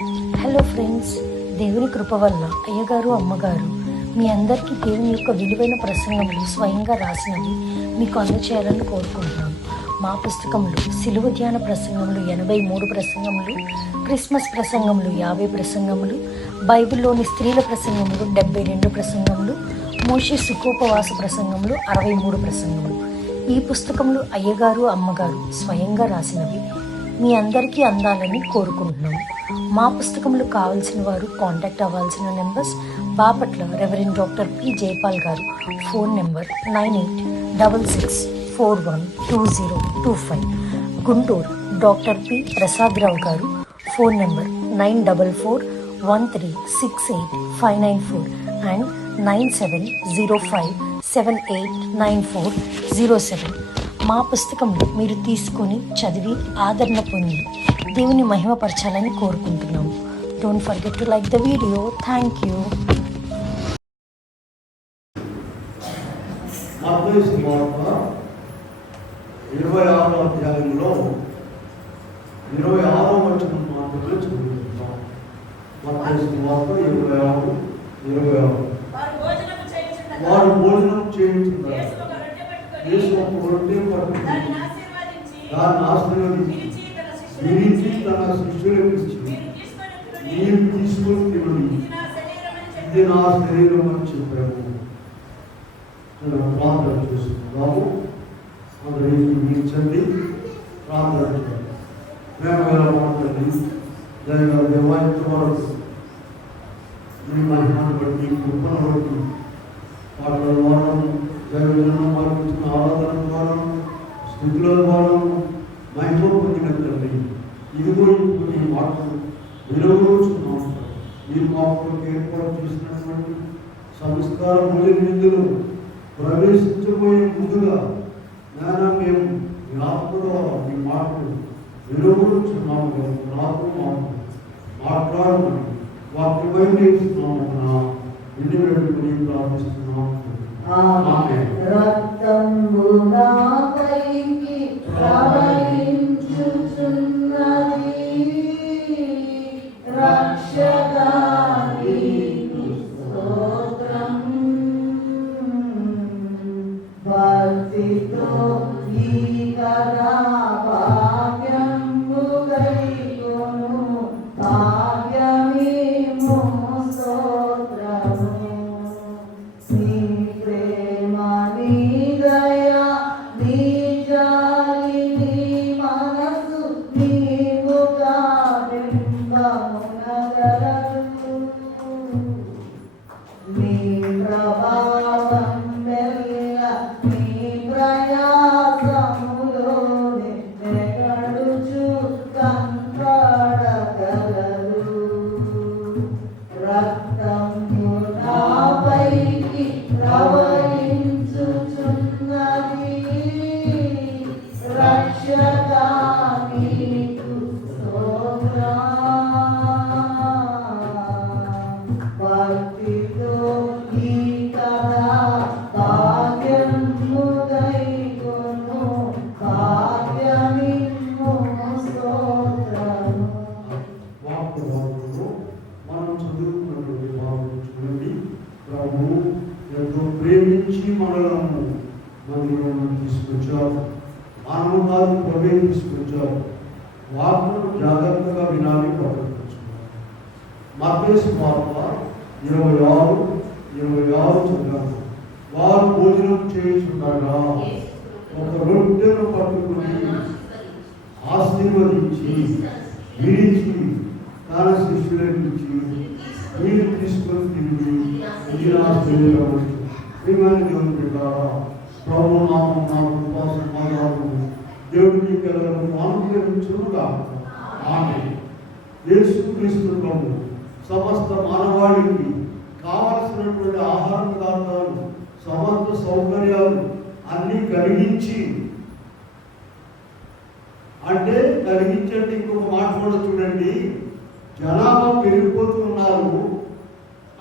Hello friends, దేవుని కృప వల్ల అయ్యగారు అమ్మగారు మీ అందరికీ దేవుని యొక్క విలువైన ప్రసంగములు స్వయంగా రాసినవి మీకు అందచేయాలని కోరుకుంటున్నాం. మా పుస్తకంలో సిలువ ధ్యాన ప్రసంగములు 83 ప్రసంగములు, క్రిస్మస్ ప్రసంగములు 50 ప్రసంగములు, బైబిల్లోని స్త్రీల ప్రసంగములు 72 ప్రసంగములు, మోషే సుఖోపవాస ప్రసంగములు 63 ప్రసంగములు. ఈ పుస్తకంలో అయ్యగారు అమ్మగారు స్వయంగా రాసినవి మీ అందరికీ అందాలని కోరుకుంటున్నాము. మా పుస్తకములు కావాల్సిన వారు కాంటాక్ట్ అవ్వాల్సిన numbers: Bapatla reverend doctor P Jayapal garu, phone number 9866412025. Guntur doctor P Prasad Rao garu, phone number 9413685994 and 9705789407. మా పుస్తకంలో మీరు తీసుకొని చదివి ఆదరణ పొంది దేవుని మహిమపరచాలని కోరుకుంటున్నాము. Don't forget to like the video. Thank you. మత్తయి సువార్త 26వ అధ్యాయంలో 26వ వచనం మాత్రమే చదువుతున్నాం. మత్తయి సువార్త 26. వారు భోజనం చేయించున్నారు. యేసు ఒక రొట్టె పట్టుకుని దాన్ని ఆశీర్వదించి విరిచి తన శిష్యులకు ఇచ్చి, మీరు తీసుకొని తినండి, ఇది నా శరీరం అని చెప్పాము. ప్రార్థన చేసుకుందాము. అందరూ వీక్షించండి, ప్రార్థన చేయండి. మేము మాట్లాడి దయగా దేవాలయం వరకు మీ మహిమను బట్టి, కృపను బట్టి, పాటల ద్వారా, జగన్ వారికి ఇచ్చిన ఆరాధన ద్వారా, స్థితుల ద్వారా మహిమ పొందిన తండ్రి, ఇదిగో ఇప్పుడు ఈ మాటలు విలువరుచున్నాం. మీరు మాకు ఏర్పాటు చేసినటువంటి సంస్కార మూల్య నిధులు ప్రవేశించబోయే ముందుగా మేము మీ ఆత్మ ద్వారా ఈ మాటలు విలువరుచున్నాము. నాకు మాకు మాట్లాడమని వాక్యమై నేర్చున్నాము. ఇంటి పెట్టుకుని ప్రార్థిస్తున్నాము. రక్తంబునాపైకి ప్రవహించుచున్నది, రక్షకా నీకు స్తోత్రం. భక్తితో ఈ కదా భాగ్యంబు గైకొను, భాగ్యమేమో స్తోత్రము. నీ ప్రేమ, నీ దయ, నీ జాలి, నీ మనసు, నీవు కార్యమునగలరు. నీ ప్రభావం మెల్ల నీ ప్రయాసములోనే నెగడుచు కనపడగలరు. రక్తము నాపైకి ప్రవహించుచున్నది, రక్షకా నీకు స్తోత్రం. భక్తితో ఈ కదా భాగ్యము గైకొను, భాగ్యమిమ్ము స్తోత్రము. వాక్యభాగంలో మనం చదువుకున్నటువంటి భాగం చూడండి. ప్రభు ఎంతో ప్రేమించి మనలను మందిరంలో తీసుకొచ్చారు. మనము కాదు, ప్రభే తీసుకొచ్చారు. వాక్యను జాగ్రత్తగా వినాలి, ప్రకటించుకోవాలి. మత్తయి సువార్త 26 చదివాము. వారు భోజనం చేయుచుండగా ఒక రొట్టెను పట్టుకుని ఆశీర్వదించి విరిచి తన శిష్యులకు ఇచ్చి, మీరు తీసుకొని తిరిగి ఇది నా శరీరం. ప్రియమైన దేవుని బిడ్డలారా, ప్రభు నామం నాకు ఉపాసమాధానము దేవుడి మీకెళ్ళను అనుగ్రహించునుగా. ఆమేన్. యేసుక్రీస్తు ప్రభు సమస్త మానవాళికి కావలసినటువంటి ఆహార పదార్థాలు, సమస్త సౌకర్యాలు అన్నీ కలిగించి, అంటే కలిగించండి. ఇంకొక మాట కూడా చూడండి, జనాభా పెరిగిపోతూ ఉన్నారు.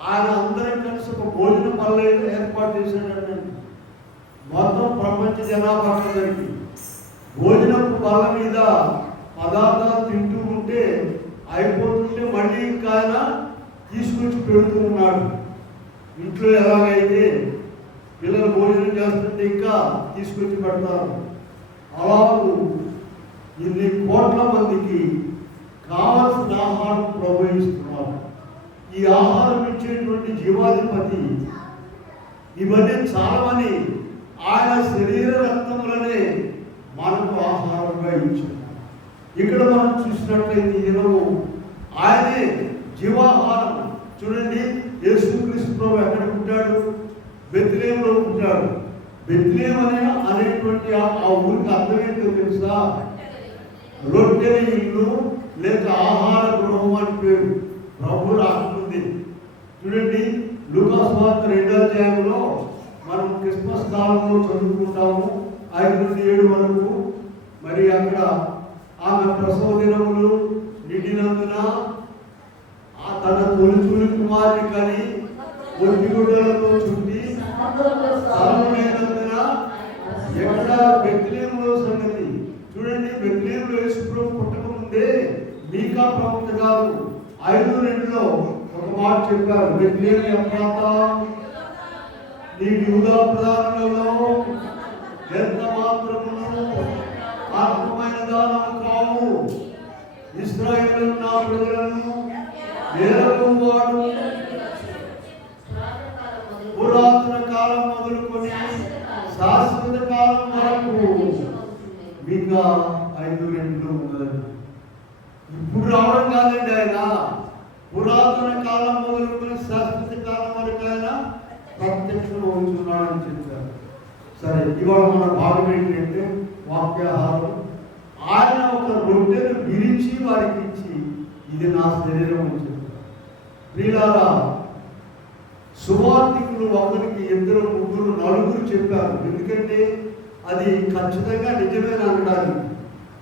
ఆయన అందరం కలిసి ఒక భోజన బల్ల ఏర్పాటు చేశాడండి. మొత్తం ప్రపంచ జనాభా అందరికీ భోజనపు బల్ల మీద పదార్థాలు తింటూ ఉంటే అయిపోతుంటే మళ్ళీ ఇంకా ఆయన తీసుకొచ్చి పెడుతూ ఉన్నాడు. ఇంట్లో ఎలాగైతే పిల్లలు భోజనం చేస్తుంటే ఇంకా తీసుకొచ్చి పెడతారు, అలాగూ ఇన్ని కోట్ల మందికి కావలసిన ఆహారం ప్రవహిస్తున్నారు. ఈ ఆహారం ఇచ్చేటువంటి జీవాధిపతి ఇవన్నీ చాలమని ఆయన శరీర రక్తములనే మనకు ఆహారంగా ఇచ్చారు. ఇక్కడ మనం చూసినట్లయితే ఈరోజు ఆయనే జీవాహారం. చూడండి, యేసుక్రీస్తు ప్రభు ఎక్కడ పుట్టాడు? బెత్లెహేములో పుట్టాడు. బెత్లెహేము అనేటువంటి ఆ ఊరికి అర్థం ఏంటో తెలుసా? రొట్టెల ఇల్లు లేక ఆహార గృహం అని పేరు. ప్రభు రాస్తుంది. చూడండి, లూకా సువార్త 2వ అధ్యాయంలో మనం క్రిస్మస్ కాలంలో చదువుకుంటాము 5 నుండి 7 వరకు. మరి అక్కడ ఆమె ప్రసవ దినములు నిండినందున తన తొలిచూలి కుమారుని కానీ ఒంటిగుడ్డలతో చుట్టి స్థలం లేనందున ఎక్కడ బెత్లెహేములో సంగతి. చూడండి, బెత్లెహేములో యేసు ప్రభు పుట్టకముందే మీకా ప్రవక్త గారు 5:2లో ఒక మాట చెప్పారు. బెత్లెహేము ఎఫ్రాతా, నీ యూదా ప్రధానులలో ఎంత మాత్రమును ఆత్మమైన దానము కావు. ఇశ్రాయేలు నా ప్రజలను వేరము వాడు పురాతన కాలం మొదలుకొని శాశ్వత కాలం వరకు మీకా 5:2 ఉన్నది. ఇప్పుడు రావడం కాదండి, ఆయన పురాతన కాలం మొదలుకొని శాశ్వత కాలం వరకు ఆయన ప్రత్యక్షం అవుతున్నాడని చెప్పారు. సరే, ఇవాళ మన భాగం ఏంటంటే వాక్యాహారం. ఆయన ఒక రొట్టెను విరిచి వారికి ఇచ్చి ఇది నా శరీరం అని చెప్పారు. ప్రియులారా, సువార్తికులు ఒకరికి 2, 3, 4 చెప్పారు. ఎందుకంటే అది ఖచ్చితంగా నిజమేనా అనడానికి.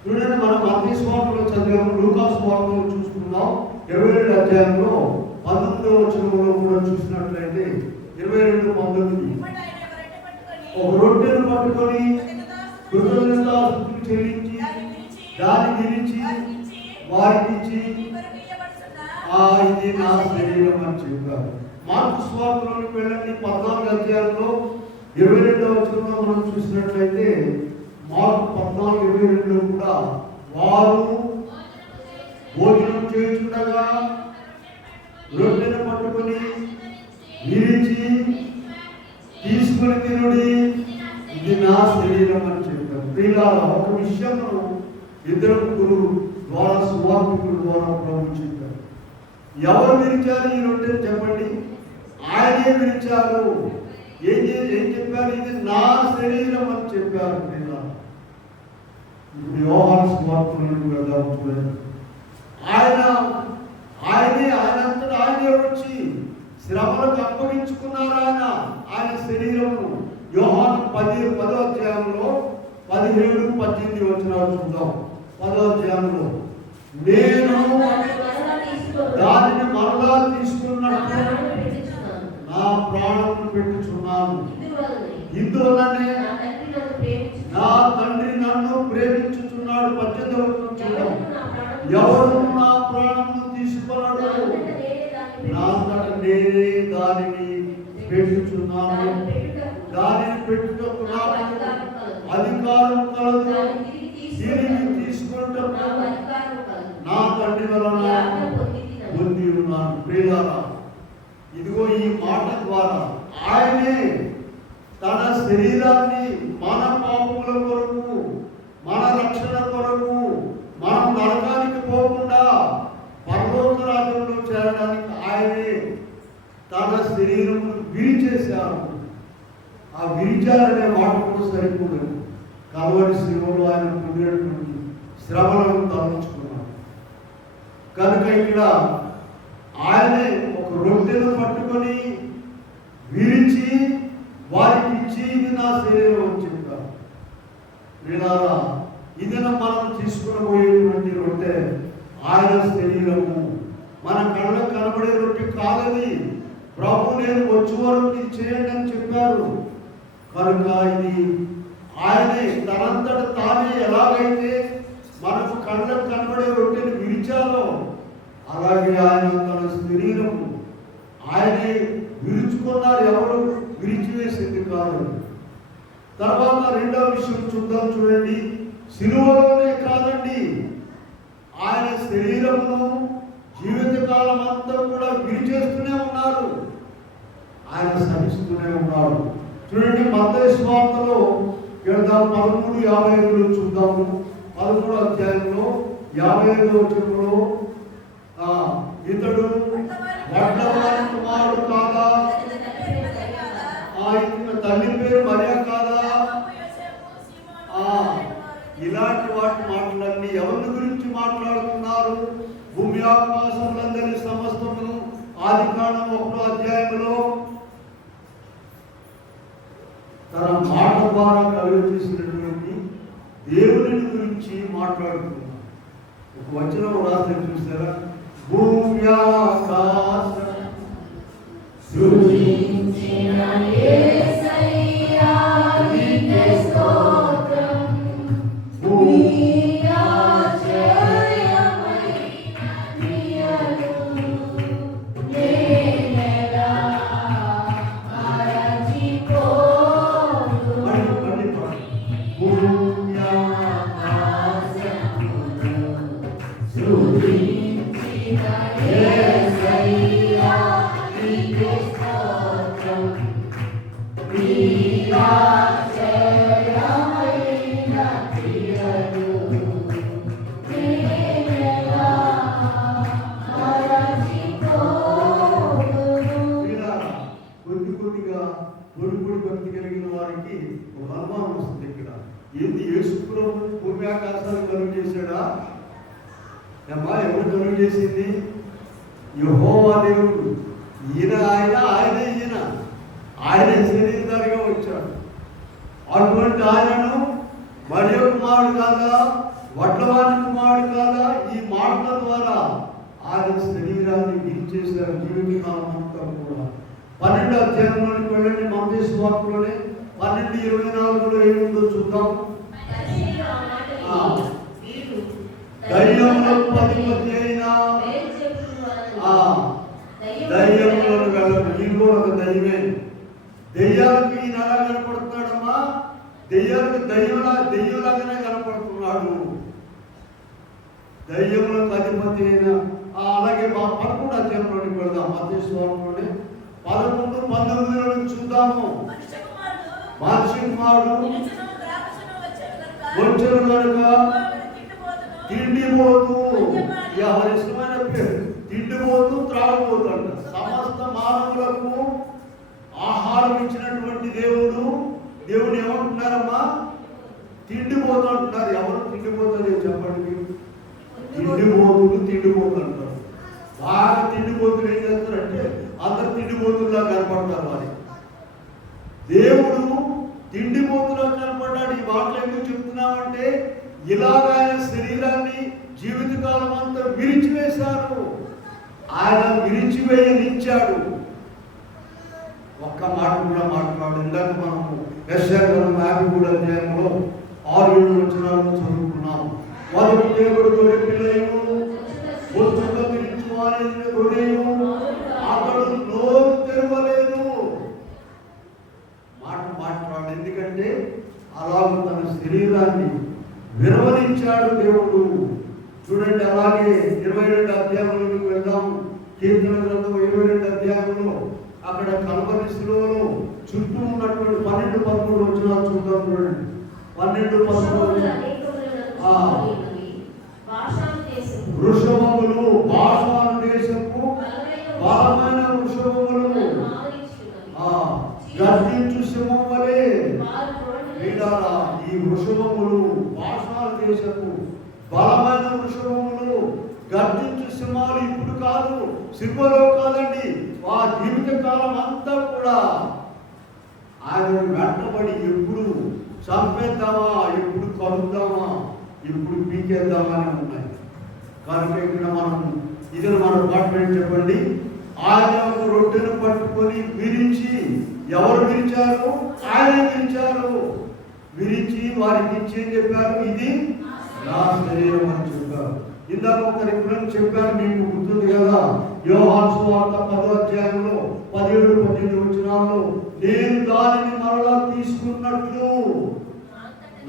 చూడండి, మనం మత్తయి సువార్తలో చదివాము, లూకా సువార్తలో చూసుకున్నాం 22వ అధ్యాయంలో 19వ వచనంలో కూడా చూసినట్లయితే 22:19 ఒక రొట్టెను పట్టుకొని కృతజ్ఞతాస్తుతులు చెల్లించి దాన్ని విరిచి వారికి ఇచ్చి ఇది నా శరీరం అని చెప్పారు. మార్కు సువార్తలోకి వెళ్ళండి 14వ అధ్యాయంలో 22వ వచనంలో మనం చూసినట్లయితే మార్కు 14:22లో కూడా వారు భోజనం చేయుచుండగా రొట్టెను పట్టుకొని విరిచి తీసుకుని తినుడి, ఇది నా శరీరం అని చెప్పారు. ప్రియులారా, ఒక విషయంలో 2, 3 ద్వారా సువార్తికుల ద్వారా ప్రభు చెప్పారు. ఎవరు విరిచారు ఈ రొట్టెను చెప్పండి? ఆయనే విరిచారు. ఏం చెప్పారు? ఇది నా శరీరం అని చెప్పారు. ప్రియులారా, ఇప్పుడు యోహాను సువార్తలోకి వెళ్దాం. చూడండి, ఆయనంతటా ఆయనే వచ్చి శ్రమలకు అప్పగించుకున్నారు ఆయన శరీరము. యోహాను 10వ అధ్యాయంలో 17, 18 వచనాలు చూద్దాం. 10వ అధ్యాయంలో, నేను దానిని మరలా తీసుకున్నట్టు నా ప్రాణమును పెట్టుచున్నాను. ఇందువల్లనే నా తండ్రి నన్ను ప్రేమించుచున్నాడు. 18వ వచనం చూద్దాం. ఎవరు నా ప్రాణమును తీసుకున్నాడు? నా తండ్రి నేనే దానిని పెట్టుచున్నాను. దానిని పెట్టుటకు నాకు అధికారం కలదు. దీనిని తీసుకున్నట్టు నా తండ్రి వలన పొంది ఉన్నాను. ప్రియులారా, ఇదిగో ఈ మాట ద్వారా ఆయనే తన శరీరాన్ని మన పాపముల కొరకు, మన రక్షణ కొరకు, మనం నరకానికి పోకుండా పరలోక రాజ్యంలో చేరడానికి ఆయనే తన శరీరమును విరిచేశారు. ఆ విరిచారనే మాట కూడా సరిపోలేదు. కల్వరి శిలువలో ఆయన పొందినటువంటి శ్రమలను తలంచుకున్నాడు. కనుక ఇక్కడ ఆయనే ఒక రొట్టెను పట్టుకొని విరిచి వారికి ఇచ్చి ఇది నా శరీరం అని చెప్పారు. వీళ్ళారా, ఇది మనం తీసుకునబోయేటువంటి రొట్టె ఆయన శరీరము. మన కళ్ళకు కనబడే రొట్టె కాదని ప్రభు నేను వచ్చే వరకు ఇది చేయండి అని చెప్పారు. కనుక ఇది ఆయనే తనంతట తానే ఎలాగైతే మనకు కళ్ళకు కనబడే రొట్టెని విరిచాలో అలాగే ఆయన తన శరీరము ఆయనే విరుచుకున్నారు, ఎవరు విరిచివేసింది కాదు. తర్వాత రెండవ విషయం చూద్దాం, చూడండి. సిలువలోనే కాదండి, ఆయన శరీరమును జీవితకాలం అంతా కూడా విరిచేస్తూనే ఉన్నారు, ఆయన సహిస్తూనే ఉన్నారు. చూడండి, మత్తయి సువార్తలో 13:55 చూద్దాము. 13వ అధ్యాయంలో 55వ వచనంలో ఇతడు వడ్లవారి కుమారుడు కాదా, ఇతని తల్లి పేరు మరియా కాదా, ఇలాంటి వాటి మాటలన్నీ ఎవరి గురించి మాట్లాడుతున్నారు? భూమి ఆకాశములందరి సమస్తమును ఆదికాండం 1వ అధ్యాయంలో తన మాట ద్వారా కలుగజేసినటువంటి దేవుని గురించి మాట్లాడుతున్నారు. ఒక వచనం రాసి చూసారా? భూమి ఆకాశం సృజించిన యేసయ్యా నీకే స్తోత్రం, నీ ఆశ్చర్యమైన క్రియలు నేనెలా మరచిపోదును. భూమి ఆకాశమును సృజించిన యేసయ్యా నీకే స్తోత్రం, నీ ఆశ్చర్యమైన క్రియలు నేనెలా మరచిపోదును. కొద్దిగా పొడి భక్తి కలిగిన వారికి ఒక అనుమానం వస్తుంది. ఇక్కడ ఏంది, యేసు ప్రభు భూమి ఆకాశాలు కలుగు చేశాడా? అమ్మా, ఎవరు కలుగు చేసింది? యెహోవా దేవుడు. ఆయనే శరీరధారిగా వచ్చాడు. అటువంటి ఆయనను మరియ కుమారుడు కాదా, వడ్లవారి కుమారుడు కాదా? ఈ మాటల ద్వారా ఆయన శరీరాన్ని విరిచేశారు జీవితకాలం అంతా కూడా. 12వ అధ్యాయంలోనికి వెళ్ళండి, మత్తయి సువార్తలోనే 12:24 ఏముందో చూద్దాం. దయ్యములకు అధిపతి అయిన దయ్యములను వెళ్ళదు. వీళ్ళు కూడా ఒక దయ్యమే. దెయ్యాలకు ఈయన ఎలా కనపడుతున్నాడమ్మా? దెయ్యాలకు దెయ్యంలాగానే కనపడుతున్నాడు. దయ్యములకు అధిపతి అయిన అలాగే 11వ అధ్యాయంలోనికి వెళ్దాం. మత్తయి సువార్తలోనే 11:19 చూద్దాము. మనిషి కుమారుడు వచ్చెను కనుక తిండిపోతూ, ఎవరి ఇష్టమైన పేరు, తిండిపోతూ త్రాగుపోతూ అంట. సమస్త మానవులకు ఆహారం ఇచ్చినటువంటి దేవుడు ఏమంటున్నారమ్మా? తిండిపోతూ అంటున్నారు. ఎవరు తిండిపోతుంది చెప్పండి? తిండిపోతూ అంటారు. బాగా తిండిపోతులు ఏం చేస్తారంటే అందరు తిండిపోతుల్లా కనపడతారు. వారి దేవుడు తిండిపోతులా కనపడ్డాడు. ఈ మాటలు ఎందుకు చెప్తున్నామంటే, ఇలాగ ఆయన శరీరాన్ని జీవితకాలం అంతా విరిచివేశారు. ఆయన విరిచివేయనిచ్చాడు. ఒక్క మాట కూడా మాట్లాడు. ఇందాక మనము యెషయా 53వ అధ్యాయంలో 6-7 వచనాలను చదువుకున్నాము. వారు దేవుడు గొర్రె పిల్లయు బొచ్చుగా తిరిగి వారిన గొర్రెయు అతడు నోరు తెరవలేదు. మాట్లాడు. ఎందుకంటే అలాగ తన శరీరాన్ని విరవరించాడు దేవుడు. చూడండి, అలాగే 22వ అధ్యాయంలోకి వెళ్దాం. కీర్తన గ్రంథం 22వ అధ్యాయంలో అక్కడ కల్వరి శిలువలో చుట్టూ ఉన్నటువంటి 12-13 వచనాలు చూద్దాం. చూడండి, 12-13 వృషభములు, బాషాను దేశపు బలమైన వృషభములు గర్జించు సింహం వలె. ఈ వృషభములు బాషాను దేశపు బలమైన వృషభములు, గర్జించు సింహాలు ఇప్పుడు కాదు, సింహలో కాదండి, ఆ జీవిత కాలం అంతా కూడా ఆయన వెంటబడి ఎప్పుడు చంపేద్దామా, ఎప్పుడు కలుద్దామా, ఎప్పుడు పీకేద్దామని ఉన్నాయి. కనుక ఇక్కడ మనం పాటు చెప్పండి. ఆయన రొట్టెను పట్టుకొని విరిచి, ఎవరు విరిచారు? ఆయన విరిచారు. విరిచి వారికి ఇచ్చి ఏం చెప్పారు? ఇది నా శరీరం అని చెప్పారు. ఇందాక ఒక రిఫరెన్స్ చెప్పాను, మీకు గుర్తుంది కదా, యోహాను సువార్త 10వ అధ్యాయంలో 17-18 వచనాల్లో, నేను దానిని మరలా తీసుకున్నట్లు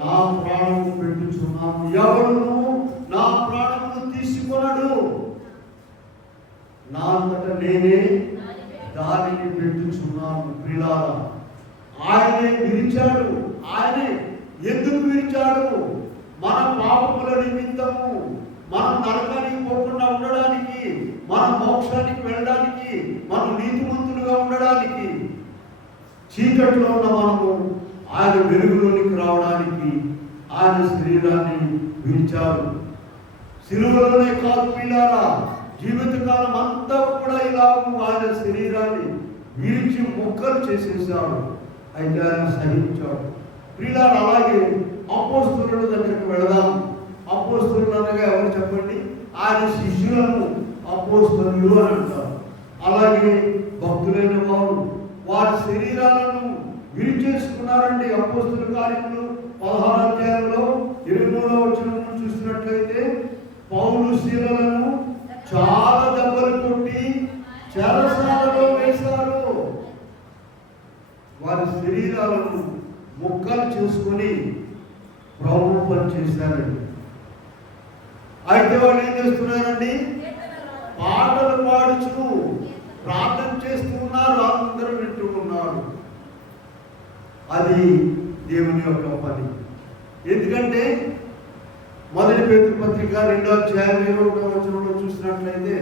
నా ప్రాణము పెట్టుచున్నాను, ఎవడును నా ప్రాణమును తీసుకొనడు, నా అంతట నేనే దానిని పెట్టుచున్నాను. ప్రియులారా, ఆయనే విరిచాడు. ఆయనే ఎందుకు విరిచాడు? మన పాపముల నిమిత్తము, మనం నరకానికి పోకుండా ఉండడానికి, మన మోక్షానికి వెళ్ళడానికి, మనం నీతిమంతులుగా ఉండడానికి, చీకట్లో ఉన్న మనము ఆయన వెలుగులోనికి రావడానికి ఆయన శరీరాన్ని విరిచాడు. సిలువలోనే కాదు పిల్లారా, జీవితకాలం అంతా కూడా ఇలా ఆయన శరీరాన్ని విరిచి ముక్కలు చేసేసాడు. అయితే ఆయన సహించాడు. ప్రియులారా, అలాగే అపోస్తలుల దగ్గరికి వెళదాం. అపోస్తలులు అనగా ఎవరు చెప్పండి? ఆయన శిష్యులను అపోస్తలులు అని అంటారు. అలాగే భక్తులైన వారు వారి శరీరాలను విరిచేసుకున్నారండి. అపోస్తలుల కార్యములు 16వ అధ్యాయంలో 23వ వచనం చూసినట్లయితే, పౌలు శీలలను చాలా దెబ్బలు కొట్టి చెరసాలలో వేశారు. వారి శరీరాలను ముక్కలు చేసుకొని ప్రభు పని చేశారండి. అయితే వాళ్ళు ఏం చేస్తున్నారండి? పాటలు పాడుచు ప్రార్థన చేస్తూ ఉన్నారు, అందరూ వింటూ ఉన్నారు. అది దేవుని యొక్క పని. ఎందుకంటే మొదటి పేతురు పత్రిక 2వ అధ్యాయం 21వ వచనంలో చూసినట్లయితే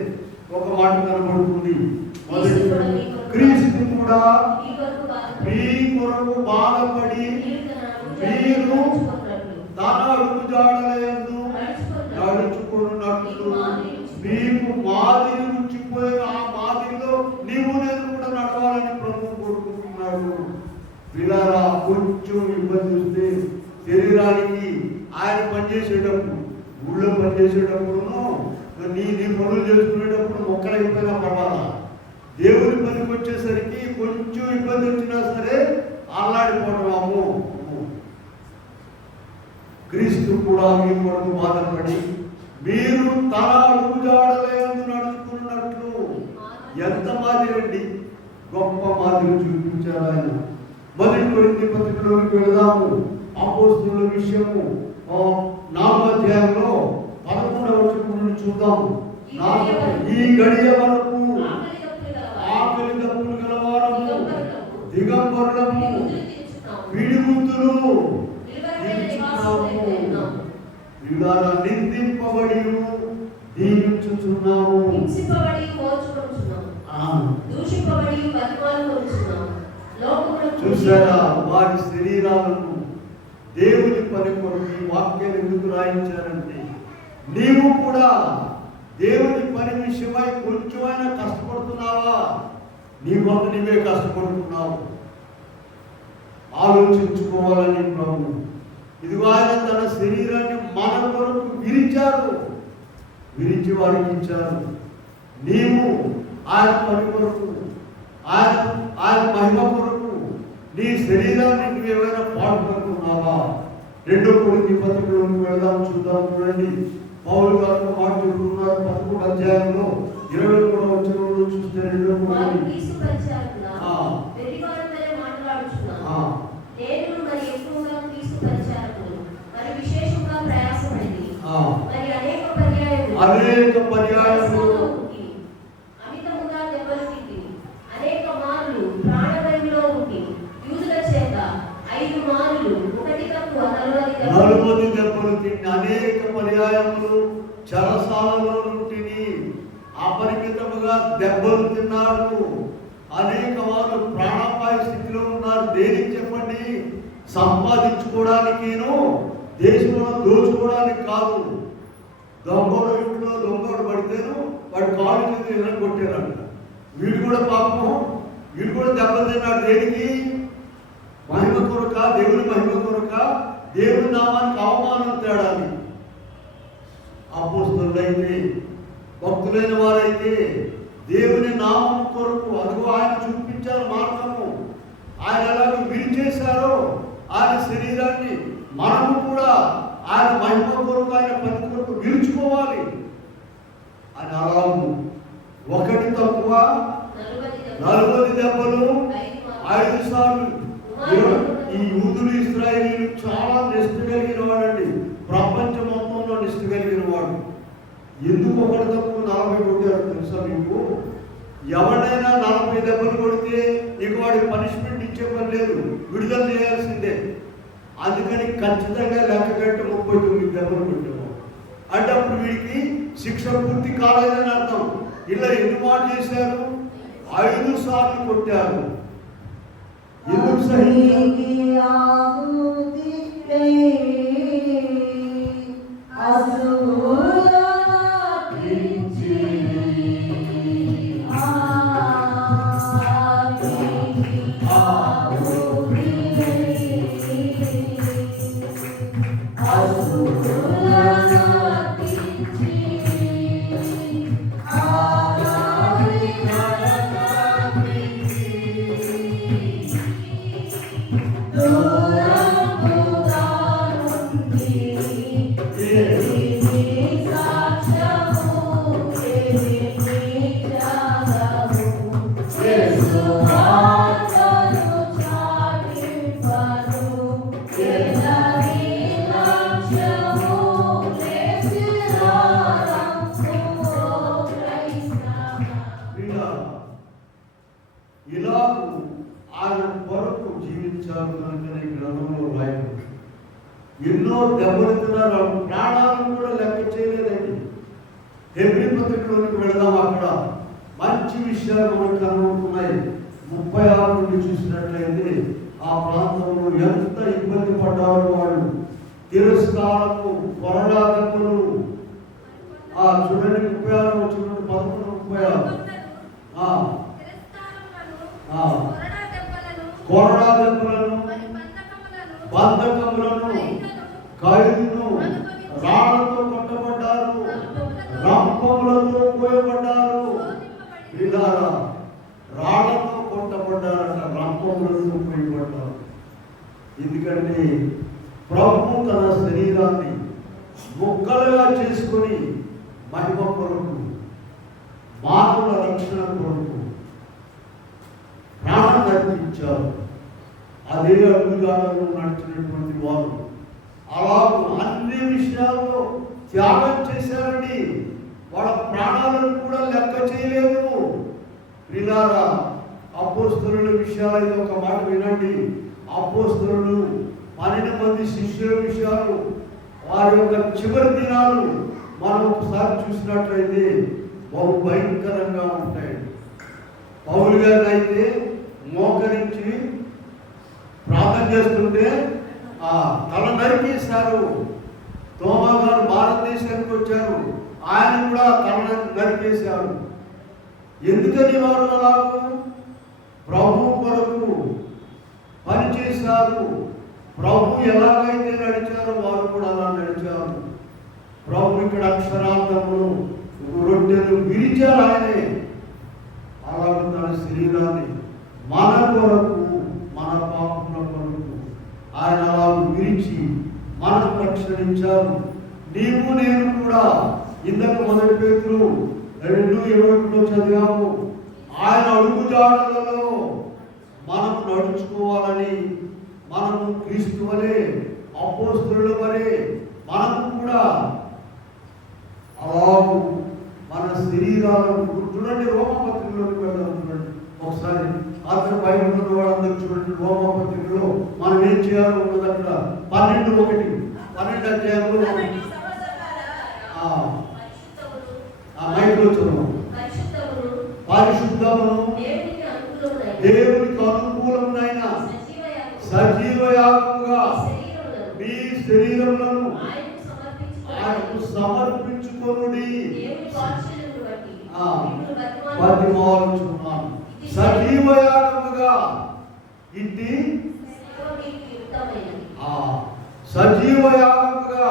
ఒక మాట కనబడుతుంది. మొదటి క్రీస్తు కూడా మీ కొరకు బాధపడి మీరు తన అడుగుజాడలందు నడుచుకున్నట్లు మీకు మాదిరి ఉంచిపోయిన ఆ మాదిరిలో నీవు నేను కూడా నడవాలని ప్రభు కోరుకుంటున్నాడు. పిల్లరా, కొంచెం ఇబ్బంది వస్తే శరీరానికి ఆయన పనిచేసేటప్పుడు, ఊళ్ళో పనిచేసేటప్పుడును నీ పనులు చేసుకునేటప్పుడు మొక్కలైపోయినా పర్వాలా, దేవుని పనికి వచ్చేసరికి కొంచెం ఇబ్బంది వచ్చినా సరే అల్లాడిపోవడం. అమ్మో, క్రీస్తు కూడా మీ కొరకు బాధపడి మీరు తన అడుగుజాడలందు నడుచుకున్నట్లు. ఎంత మాదిరి అండి, గొప్ప మాదిరి చూపించారు ఆయన. మొదటి కొరింథీ పత్రికలోకి వెళదాము. అపోస్తలుల విషయము 4వ అధ్యాయంలో 11వ వచనం నుండి చూద్దాం. ఈ గడియ వరకు ఆకలి దప్పులు గలవారము, దిగంబరులము, పిడిగుద్దులు నిందింపబడి దీవించుచున్నాము. చూసారా, వారి శరీరాలను దేవుని పని కొరకు వాక్యాలు ఎందుకు రాయించారంటే, నీవు కూడా దేవుని పని విషయమై కొంచెమైనా కష్టపడుతున్నావా? నీ వల్ల నీవే కష్టపడుతున్నావు. ఆలోచించుకోవాలని ప్రభు ఇదిగో ఆయన తన శరీరాన్ని మన కొరకు విరిచారు, విరిచి వారికి ఇచ్చారు. నీవు ఆయన పని కొరకు, ఆయన మహిమ కొరకు నీ శరీరాన్ని నువ్వేమైనా పాడుకుంటున్నావా? 2వ కొరింథీ పత్రికలోకి వెళదాం, చూద్దాం. చూడండి, పౌలు గారు మాట చెబుతున్నారు 11వ అధ్యాయంలో 23వ వచనంలో చూస్తే 2వ కొరింథీ అనేక పర్యాయములు అనేక మార్లు ప్రాణభయంలో ఉండి యూదుల చేత 5 మార్లు 1 తక్కువ 40 దెబ్బలు తిని, అనేక పర్యాయములు చెరసాలలో నుండి అపరిమితముగా దెబ్బలు తిన్నాడు. అనేక వారు ప్రాణాపాయ స్థితిలో ఉన్నారు. దేనికి చెప్పండి? సంపాదించుకోవడానికిను దేశంలో దోచుకోవడానికి కాదు. దొంగోడు ఇంట్లో దొంగోడు పడితేను వాడు కాలు చేతి ఎదురు కొట్టారంట. వీడు కూడా పాపం, వీడు కూడా దెబ్బతిన్నాడు. దేనికి? మహిమ కొరక, దేవుని మహిమ కొరక, దేవుని నామానికి అవమానం తేడాలి. అపోస్తలులైతే, భక్తులైన వారైతే దేవుని నామం కొరకు అదిగో ఆయన చూపించారు మార్గము. ఆయన ఎలాగో విరిచేశారో ఆయన శరీరాన్ని మనము కూడా ఆయన మహిమ కొరకు, ఆయన పని కొరకు విరుచుకోవాలి. అలాగు ఒకటి తక్కువ 40 దెబ్బలు 5 సార్లు. ఈ యూదులు ఇశ్రాయేలీలు చాలా నిష్ఠ కలిగిన వాడండి. ప్రపంచం మొత్తంలో నిష్ఠ కలిగిన వాడు. ఎందుకు ఒకటి తక్కువ 40 కొట్టారు తెలుసా మీకు? ఎవరైనా 40 దెబ్బలు కొడితే ఇక వాడికి పనిష్మెంట్ ఇచ్చే పని లేదు, విడుదల చేయాల్సిందే. అందుకని ఖచ్చితంగా లెక్క కట్టి 39 దెబ్బలు కొట్టాము అంటే అప్పుడు వీడికి శిక్ష పూర్తి కాలేదని అర్థం. ఇలా ఎన్ని మాట చేశారు? 5 సార్లు కొట్టారు. ఎందుకు ఇలాగూ ఆయన కొరకు జీవించారు కనుక ఈ గ్రంథంలో రాయబడింది. ఎన్నో దెబ్బతిన్నారు, ప్రాణాలను కూడా లెక్క చేయలేదండి. హెబ్రీ పత్రికలోకి వెళదాం. అక్కడ మంచి విషయాలు మనకు కనబడుతున్నాయి. 36 నుండి చూసినట్లయితే ఆ ప్రాంతంలో ఎంత ఇబ్బంది పడ్డారు వాళ్ళు. తిరస్కారము, కొరడా దెబ్బలు. చూడండి 36 వచ్చినట్టు 11:36. కొరడా దెబ్బలను, బంధకములను, ఖైదును, రాళ్లతో కొట్టబడ్డారు, రంపములతో కోయబడ్డారు. పిల్లారా, రాళ్లతో కొట్టబడ్డారట, రంపములతో కోయబడ్డారు. ఎందుకంటే ప్రభు తన శరీరాన్ని ముక్కలుగా చేసుకొని మహిమ కొరకు, మానవుల రక్షణ కొరకు ప్రాణం నడిపించారు. అదే అడుగుజాడలో నడిచినటువంటి వారు అలాగూ అన్ని విషయాల్లో త్యాగం చేశారండి. వాళ్ళ ప్రాణాలను కూడా లెక్క చేయలేదు. వినారా, అపోస్తలుల విషయాలు ఒక మాట వినండి. అపోస్తలులు 12 మంది శిష్యుల విషయాలు, వారి యొక్క చివరి దినాలు మనం ఒకసారి చూసినట్లయితే బహు భయంకరంగా ఉంటాయి. పౌలు గారు అయితే మోకరించి ప్రార్థన చేస్తుంటే తల నరికేశారు. తోమా గారు భారతదేశానికి వచ్చారు, ఆయన కూడా తల నరికేశారు. ఎందుకని వారు అలాగూ ప్రభు కొరకు పనిచేశారు. ప్రభు ఎలాగైతే నడిచారో వారు కూడా అలా నడిచారు. ప్రభు ఇక్కడ అక్షరార్థములు రొట్టెలు విరిచారు ఆయనే. అలాగే తన శరీరాన్ని మన కొరకు, మన పాపముల కొరకు ఆయన అలా విరిచి మనకు రక్షణించారు. నీవు నేను కూడా ఇంతకు 1 పేతురు 2:20 చదివాము. ఆయన అడుగుజాడలలో మనం నడుచుకోవాలని, మనము క్రీస్తు వలె, అపోస్తలుల వలె మనము కూడా అలాగూ మన శరీరాలను చూడండి. రోమపత్రికలోకి వెళ్దాం. చూడండి ఒకసారి. అతను బయట ఉన్న వాళ్ళందరూ చూడండి. రోమపత్రికలో మనం ఏం చేయాలో ఉన్నది అక్కడ 12 అధ్యాయంలో మైకులో చదువు. పరిశుద్ధమును దేవునికి అనుకూలమునైన సజీవ యాగముగా మీ శరీరములను ఆయనకు సమర్పించుకొనుడి. బతిమాలుచున్నాను. సజీవ యాగముగా ఇంటి సజీవ యాగముగా.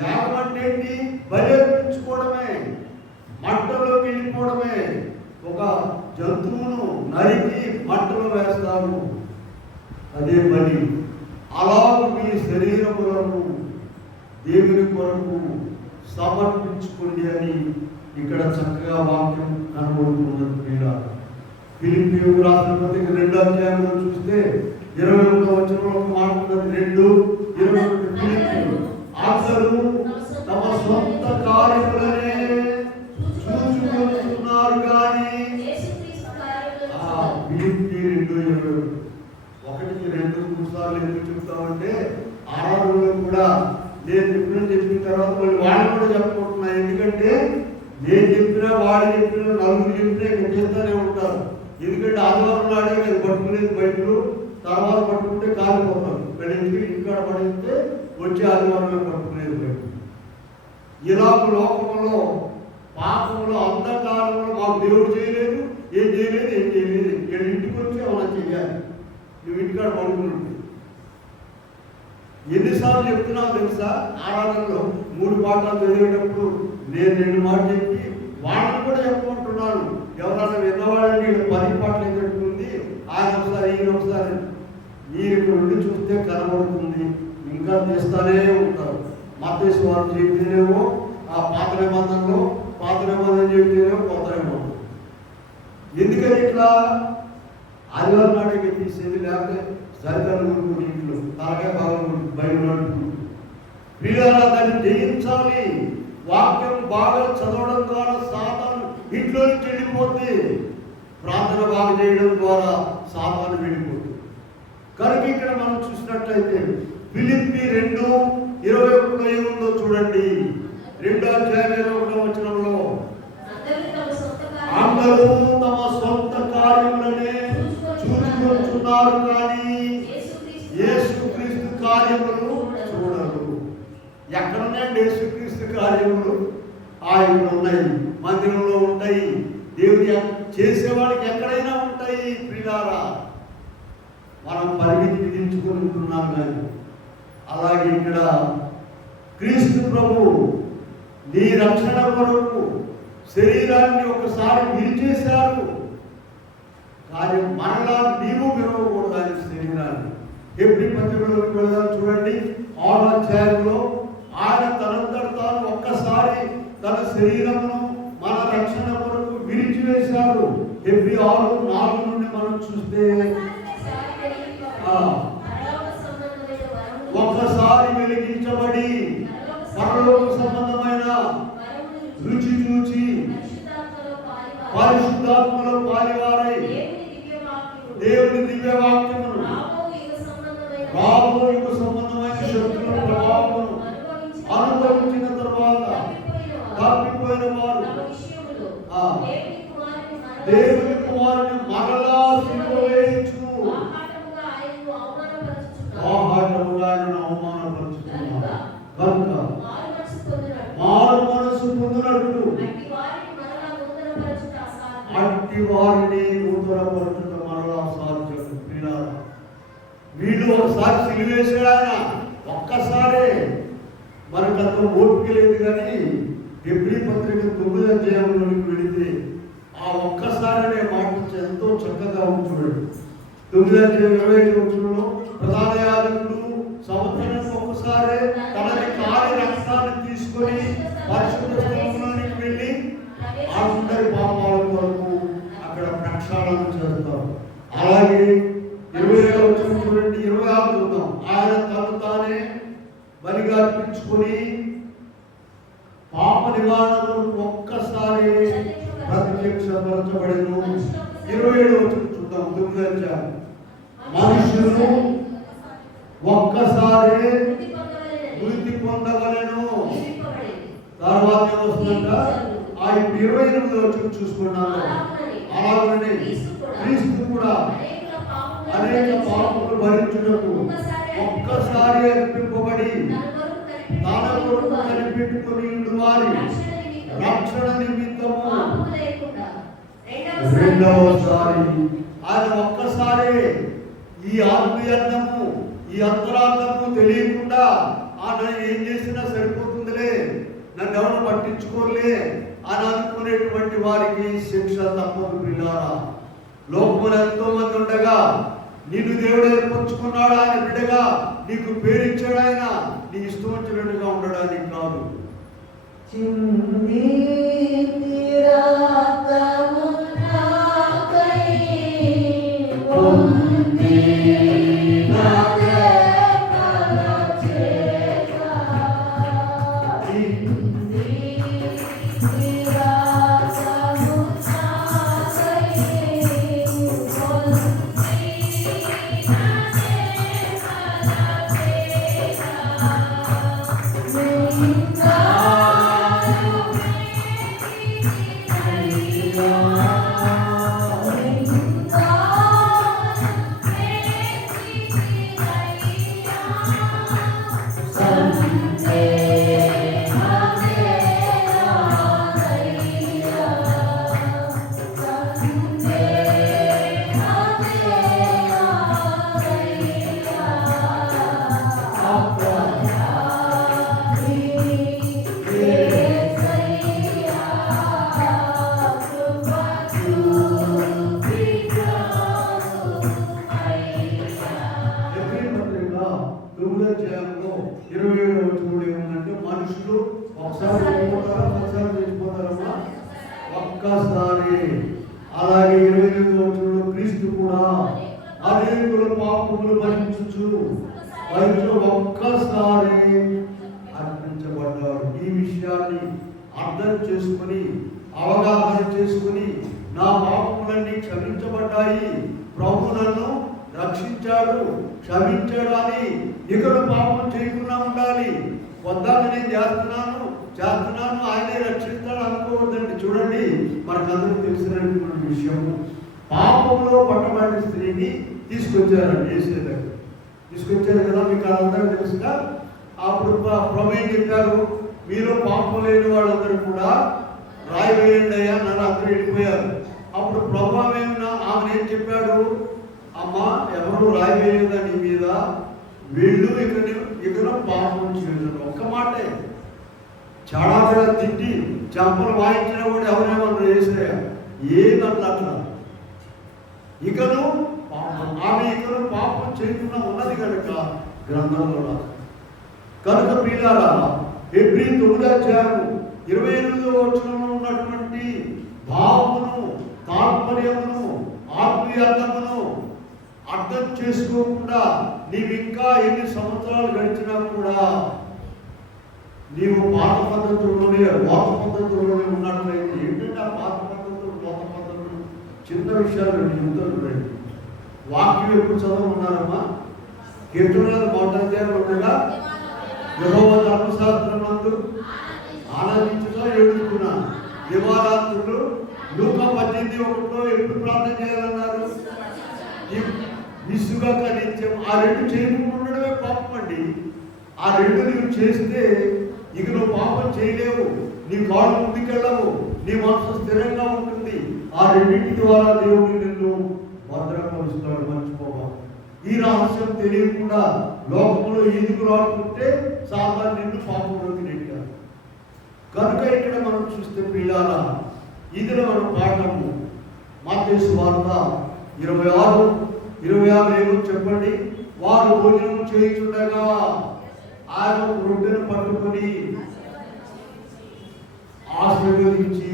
యాగం అంటే ఏంటి? బలి అర్పించుకోవడమే, మంటలోకి వెళ్ళిపోవడమే. ఒక జంతువును నరికి మంటలో వేస్తారు, అదే బలి. అలాగే మీ శరీరములను దేవుని కొరకు సమర్పించుకోండి అని ఇక్కడ చక్కగా వాక్యం కనబడుతున్నది. ప్రియులారా, ఫిలిప్పీయులకు రాసిన పత్రిక 2వ అధ్యాయంలో చూస్తే 21వ వచనంలో ఒక మాట ఉన్నది. 2:21 ఫిలిప్పీయులు అందరూ తమ సొంత కార్యములనే చూచుకుంటున్నారు కానీ ఫిలిప్పీ 2:21 ఒకటికి 2-3 సార్లు ఎందుకు చెప్తామంటే ఆరాధనలో కూడా నేను చెప్పిన తర్వాత మళ్ళీ వాళ్ళు కూడా చెప్పుకుంటున్నాను. ఎందుకంటే నేను చెప్పినా వాళ్ళు చెప్పినా నలుగురు చెప్పినా ఇంకా చేస్తూనే ఉంటారు. ఎందుకంటే ఆదివారం నాడే అది పట్టుకునేది బయటలు, తర్వాత పట్టుకుంటే కాలిపోతారు. వెళ్ళి ఇక్కడ పడితే వచ్చే ఆదివారమే పట్టుకునేది బయట. ఇలా లోకంలో పాపంలో అంధకారంలో మాకు దేవుడు చేయలేదు, ఏం చేయలేదు. వీళ్ళు ఇంటికి వచ్చి అవునా చెయ్యాలి, నువ్వు ఇంటికాడ పడుకుని. ఎన్నిసార్లు చెప్తున్నావు తెలుసా? ఆరాధనలో 3 పాఠాలు చదివేటప్పుడు నేను 2 మాటలు చెప్పి వాళ్ళని కూడా చెప్పుకుంటున్నాను. ఎవరైనా విన్నవాళ్ళని 10 పాటలు ఎదుర్కొంది, ఆయన ఒకసారి ఈయన ఒకసారి. మీరు ఇక్కడ నుండి చూస్తే కనబడుతుంది, ఇంకా చేస్తానే ఉంటారు. మత్తయి సువార్త చెబితేనేమో ఆ పాత నిబంధనలో చెబితేనేమో కొత్త నిబంధన. ఎందుకని ఇట్లా ఆదివారం నాటికి తీసేది, లేకపోతే సరితలు ఇంట్లో తలకాయ బాగా బయట వీళ్ళ దాన్ని జయించాలి. వాక్యం బాగా చదవడం ద్వారా సాతాను ఇంట్లో నుంచి వెళ్ళిపోద్ది, ప్రార్థన బాగా చేయడం ద్వారా సాతాను వెళ్ళిపోతుంది. కనుక ఇక్కడ మనం చూసినట్లయితే ఫిలిప్పీ 2:21 ఏముందో చూడండి. 2వ అధ్యాయం 21వ వచనంలో అందరూ తమ సొంత కార్యములనే చూచుకుంటున్నారు కానీ యేసుక్రీస్తు కార్యములు చూడరు. ఎక్కడున్నాయండి యేసుక్రీస్తు కార్యములు? ఆయన ఉన్నాయి, మందిరంలో ఉంటాయి, దేవుని చేసేవాడికి ఎక్కడైనా ఉంటాయి. ప్రియులారా, మనం పరిమితి విధించుకొని ఉంటున్నాం. కానీ అలాగే ఇక్కడ క్రీస్తు ప్రభు నీ రక్షణ కొరకు శరీరాన్ని ఒకసారి విరిచేశారు, కానీ మరలా నీవు విరవకూడదు ఆయన శరీరాన్ని. హెబ్రీ పత్రికలోకి వెళ్దాం చూడండి. 6వ అధ్యాయంలో ఆయన తనంతట తాను ఒక్కసారి తన శరీరమును మన రక్షణ కొరకు విరిచివేశారు. హెబ్రీ 6:4 నుండి మనం చూస్తే ఒక్కసారి వెలిగించబడి పరలోక సంబంధమైన రుచి చూచి పరిశుద్ధాత్మలో పాలివారై దేవుని దివ్యవాక్యమును రాబోయే సంబంధమైన శక్తుల ప్రభావమును అనుభవించిన తర్వాత తప్పిపోయిన వారు దేవుని కుమారుని మరలా సిలువ వేయించు ఆహాటముగా ఆయనను అవమానపరుచుతున్నారు. కనుక మారు మనసు పొందినట్లు అట్టి వారిని నూతనపరచుట మరలా సాధ్యం. వీళ్ళు ఒకసారి సిలువేశాడు ఆయన, ఒక్కసారే. మనకు అంత ఓపిక లేదు. కానీ హెబ్రీ పత్రిక 9వ అధ్యాయంలోనికి వెళితే ఆ ఒక్కసారి అనే మాట ఎంతో చక్కగా ఉంచున్నాడు. 9వ అధ్యాయం 25వ వచనంలో ప్రధాన యాజకుడు సంవత్సరానికి ఒక్కసారి తనని కాలి రక్తాన్ని తీసుకొని పరిశుద్ధ స్థలంలోనికి వెళ్ళి అందరి పాపాల కొరకు అక్కడ ప్రక్షాళన చేస్తారు. అలాగే 20వ వచనం చూడండి, 26 చూద్దాం. ఆయన తను తానే బలిగా అర్పించుకొని పాప నివారణ కొరకు ఒక్కసారి ప్రత్యక్షపరచబడెను. 27వ వచనం చూద్దాం. 9వ అధ్యాయం. మనుషులు ఒక్కసారి వృద్ధి పొందవలెను. తర్వాత ఏమొస్తుందంట? ఆ 28వ వచనం చూసుకున్నాను. అలాగనే క్రీస్తు కూడా అనేక పాపములు భరించుటకు ఒక్కసారి అర్పింపబడి తన కొరకు కనిపెట్టుకుని వారి రక్షణ నిమిత్తము రెండవసారి ఆయన ఒక్కసారి ఈ ఆత్మీయము ఈ అంతరాత్మకు తెలియకుండా నన్ను ఏం చేసినా సరిపోతుందిలే, నన్ను ఎవరు పట్టించుకోలే అని అనుకునేటువంటి వారికి శిక్ష తప్పదు. పిల్లారా, లోకములు ఎంతో మంది ఉండగా నిన్ను దేవుడు ఏర్పరచుకున్నాడు. ఆయన బిడ్డగా నీకు పేరిచ్చాడు. ఆయన నీ ఇష్టం వచ్చినట్టుగా ఉండడానికి కాదు. ఒక్కసారి. అలాగే 28వ వచనంలో క్రీస్తు కూడా అనేకుల పాపములు భరించుచు ఒక్కసారి అర్పించబడ్డాడు. ఈ విషయాన్ని అర్థం చేసుకుని అవగాహన చేసుకుని నా పాపములన్నీ క్షమించబడ్డాయి, ప్రభు నన్ను రక్షించాడు, క్షమించాడు అని ఇకను పాపం చేయకుండా ఉండాలి. వద్దాన్ని నేను చేస్తున్నాను ఆయనే రక్షిస్తాడు అనుకోవద్దండి. చూడండి, మనకందరూ తెలిసినటువంటి విషయము, పాపంలో పట్టబడిన స్త్రీని తీసుకొచ్చారండి యేసు దగ్గర. తీసుకొచ్చారు కదా, మీకు అందరూ తెలుసుగా. అప్పుడు ప్రభు ఏం చెప్పారు, మీలో పాపం లేని వాళ్ళందరూ కూడా రాయి వేయండి అయ్యా నన్ను అందరూ వెళ్ళిపోయారు. అప్పుడు ప్రభు ఆమె ఏం చెప్పాడు, అమ్మ ఎవరు రాయి వేయలేదా నీ మీద, వీళ్ళు ఇక్కడ పాపం చేయలేదు. ఒక్క మాటే చాలా తిట్టి చెంపలు వాయించిన కూడా ఎవరేమన్నా చేసే ఏదన్నా అట్లా ఇకను ఆమె ఇకను పాపం చేయకుండా ఉన్నది కనుక గ్రంథంలో. కనుక ప్రియులారా, హెబ్రీ 9వ అధ్యాయం 28వ వచనంలో ఉన్నటువంటి భావమును, తాత్పర్యమును, ఆత్మీయతమును అర్థం చేసుకోకుండా నీవు ఇంకా ఎన్ని సంవత్సరాలు గడిచినా కూడా నీవు పాత పద్ధతుల్లోనే లోక పద్ధతుల్లోనే ఉన్నట్లయితే, ఏంటంటే ఆ పాత పద్ధతులు లోక పద్ధతులు చిన్న విషయాలు చెబుతారు. వాక్యం ఎప్పుడు చదవమన్నారమ్మా? కీర్తనలు 1వ అధ్యాయం ఉండగా యెహోవా ధర్మశాస్త్రం నందు ఆనందించుగా ఏడుకున్నా దివారాత్రులు. లూకా 18:1లో ఎప్పుడు ప్రార్థన చేయాలన్నారు? విసుగక నిత్యం. ఆ రెండు చేయకుండా ఉండడమే పాపం అండి. ఆ రెండు నువ్వు చేస్తే ఇక నువ్వు పాపం చేయలేవు, నీ కాళ్ళు ముందుకెళ్ళవు, నీ మనసు స్థిరంగా ఉంటుంది. ఆ రెండింటి ద్వారా దేవుడు నిన్ను భద్రపరుస్తాడు. మర్చిపోవా. ఈ రహస్యం తెలియకుండా లోకంలో ఈదుకులు ఆడుకుంటే సాధారణ నిన్ను పాపంలోకి నెట్టారు. కనుక ఇక్కడ మనం చూస్తే పిల్లారా, ఇది మనం పాఠము. మత్తయి సువార్త 26:26 ఏమో చెప్పండి. వారు భోజనం చేయుచుండగా ఆయన రొట్టెను పట్టుకొని ఆశీర్వదించి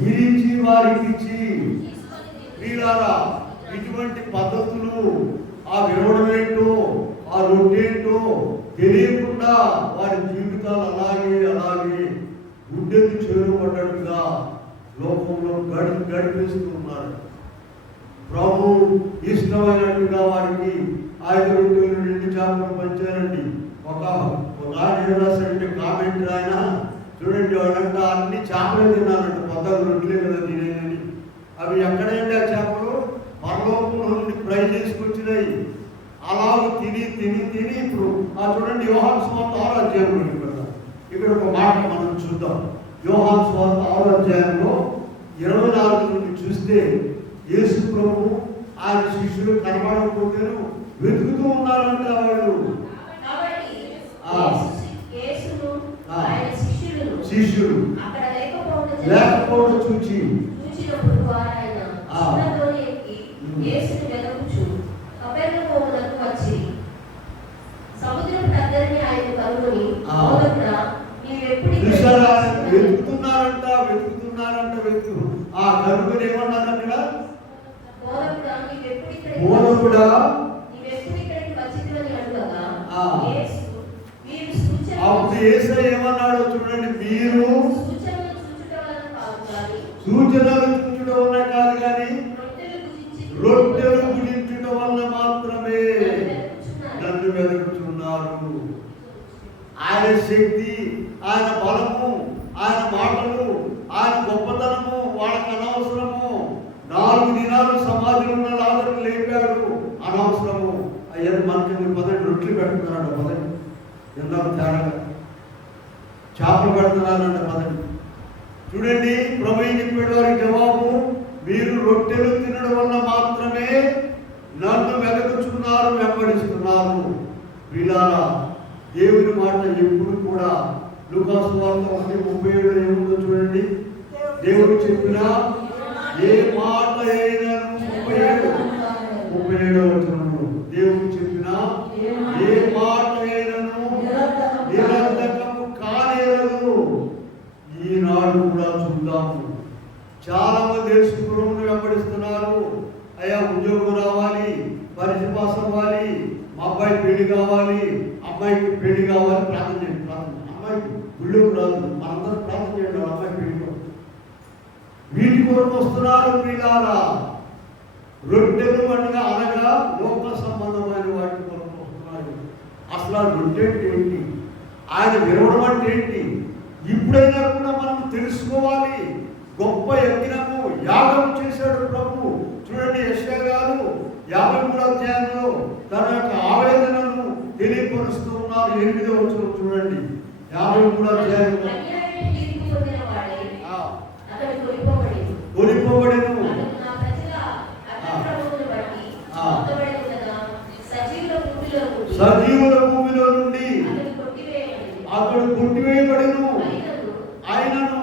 విరిచి వారికి ఇచ్చి. పిల్లారా, ఇటువంటి పద్ధతులు, ఆ విరవడం ఏంటో, ఆ రొట్టెంటో తెలియకుండా వారి జీవితాలు అలాగే గుడ్డెకు చేరుపడ్డట్టుగా లోకంలో గడిపేస్తూ ఉన్నారు. ప్రభు ఇష్టమైనట్టుగా వారికి 5 రొట్టెలు 2 చేపలు పంచారండి. ఒక ఆయన రాశాడంటే కామెంట్ ఆయన చూడండి, వాళ్ళంట అన్ని చేపలే తిన్నారంట, 14 రొట్టెలే కదా తినేదని. అవి ఎక్కడైనా ఆ చేపలు పరలోకంలో నుండి ఫ్రై చేసుకొచ్చినాయి. అలాగే తిని ఇప్పుడు చూడండి, యోహాను సువార్త 6వ అధ్యాయంలో ఇక్కడ ఒక మాట మనం చూద్దాం. యోహాను సువార్త 6వ అధ్యాయంలో 24 నుండి చూస్తే, యేసు ప్రభు ఆయన శిష్యులు కనబడకపోతేను వెతుకుతూ ఉన్నారంట వాళ్ళు. శిష్యులు లేకపోవడం చూచి వెతుకుతున్నారంట. ఆ కనుగొని ఏమన్నారు అక్కడ? బోధకుడా, అప్పుడు యేసయ్య ఏమన్నాడో చూడండి, మీరు సూచనలు చూచడం వల్ల కాదు కానీ రొట్టెలు భుజించడం వల్ల మాత్రమే నన్ను వెతుకుతున్నారు. ఆయన శక్తి, ఆయన బలము, ఆయన మాటలు, ఆయన గొప్పతనము వాళ్ళకి అనవసరము. 4 దినాలు సమాధిలో ఉన్న లాజరును లేపాడు, అనవసరము. అయ్యా మనకి 10 రొట్టెలు పెడుతున్నాడు, 10 ఎందుకు తేడా చేపలు పెడుతున్నారంట 10. చూడండి, ప్రభు చెప్పాడు వారికి జవాబు, మీరు రొట్టెలు తినడం వల్ల మాత్రమే నన్ను వెతుకుతున్నారు, వెంబడిస్తున్నారు. వీళ్ళారా, దేవుని మాట ఎప్పుడు కూడా లూకా సువార్త 1:37 ఏముందో చూడండి. దేవుడు చెప్పిన ఏ మాట అయినా 37వ వచనంలో దేవుడు చెప్పిన ఏ మాట అయినను నిరర్ధకము కానేరదు. ఈనాడు కూడా చూద్దాము. చాలా మంది యేసు ప్రభువుని వెంబడిస్తున్నారు. అయ్యా ఉద్యోగం రావాలి, పరీక్ష పాస్ అవ్వాలి, మా అబ్బాయి పెళ్లి కావాలి, అమ్మాయికి పెళ్లి కావాలి, ప్రార్థన చేయండి. అమ్మాయికి గుళ్ళోకి రాదు, మనందరూ ప్రార్థన చేయండి అమ్మాయి పెళ్లి. వీటి కొరకు వస్తున్నారు ప్రియులారా. రొట్టెలు అనగా లోక సంబంధమైన వాటి కొరకు వస్తున్నారు. అసలు ఆ రొట్టె ఏంటి, ఆయన విరవడం అంటే ఏంటి, ఇప్పుడైనా కూడా మనం తెలుసుకోవాలి. గొప్ప యజ్ఞము యాగం చేశాడు ప్రభు. చూడండి, యెషయా గారు 53వ అధ్యాయంలో తన యొక్క ఆవేదనను తెలియపరుస్తూ ఉన్నారు. 8వ వచనం చూడండి, 53వ అధ్యాయంలో. కొనిపోబడెను, సజీవుల భూమిలో నుండి అతడు కొట్టివేయబడెను. ఆయనను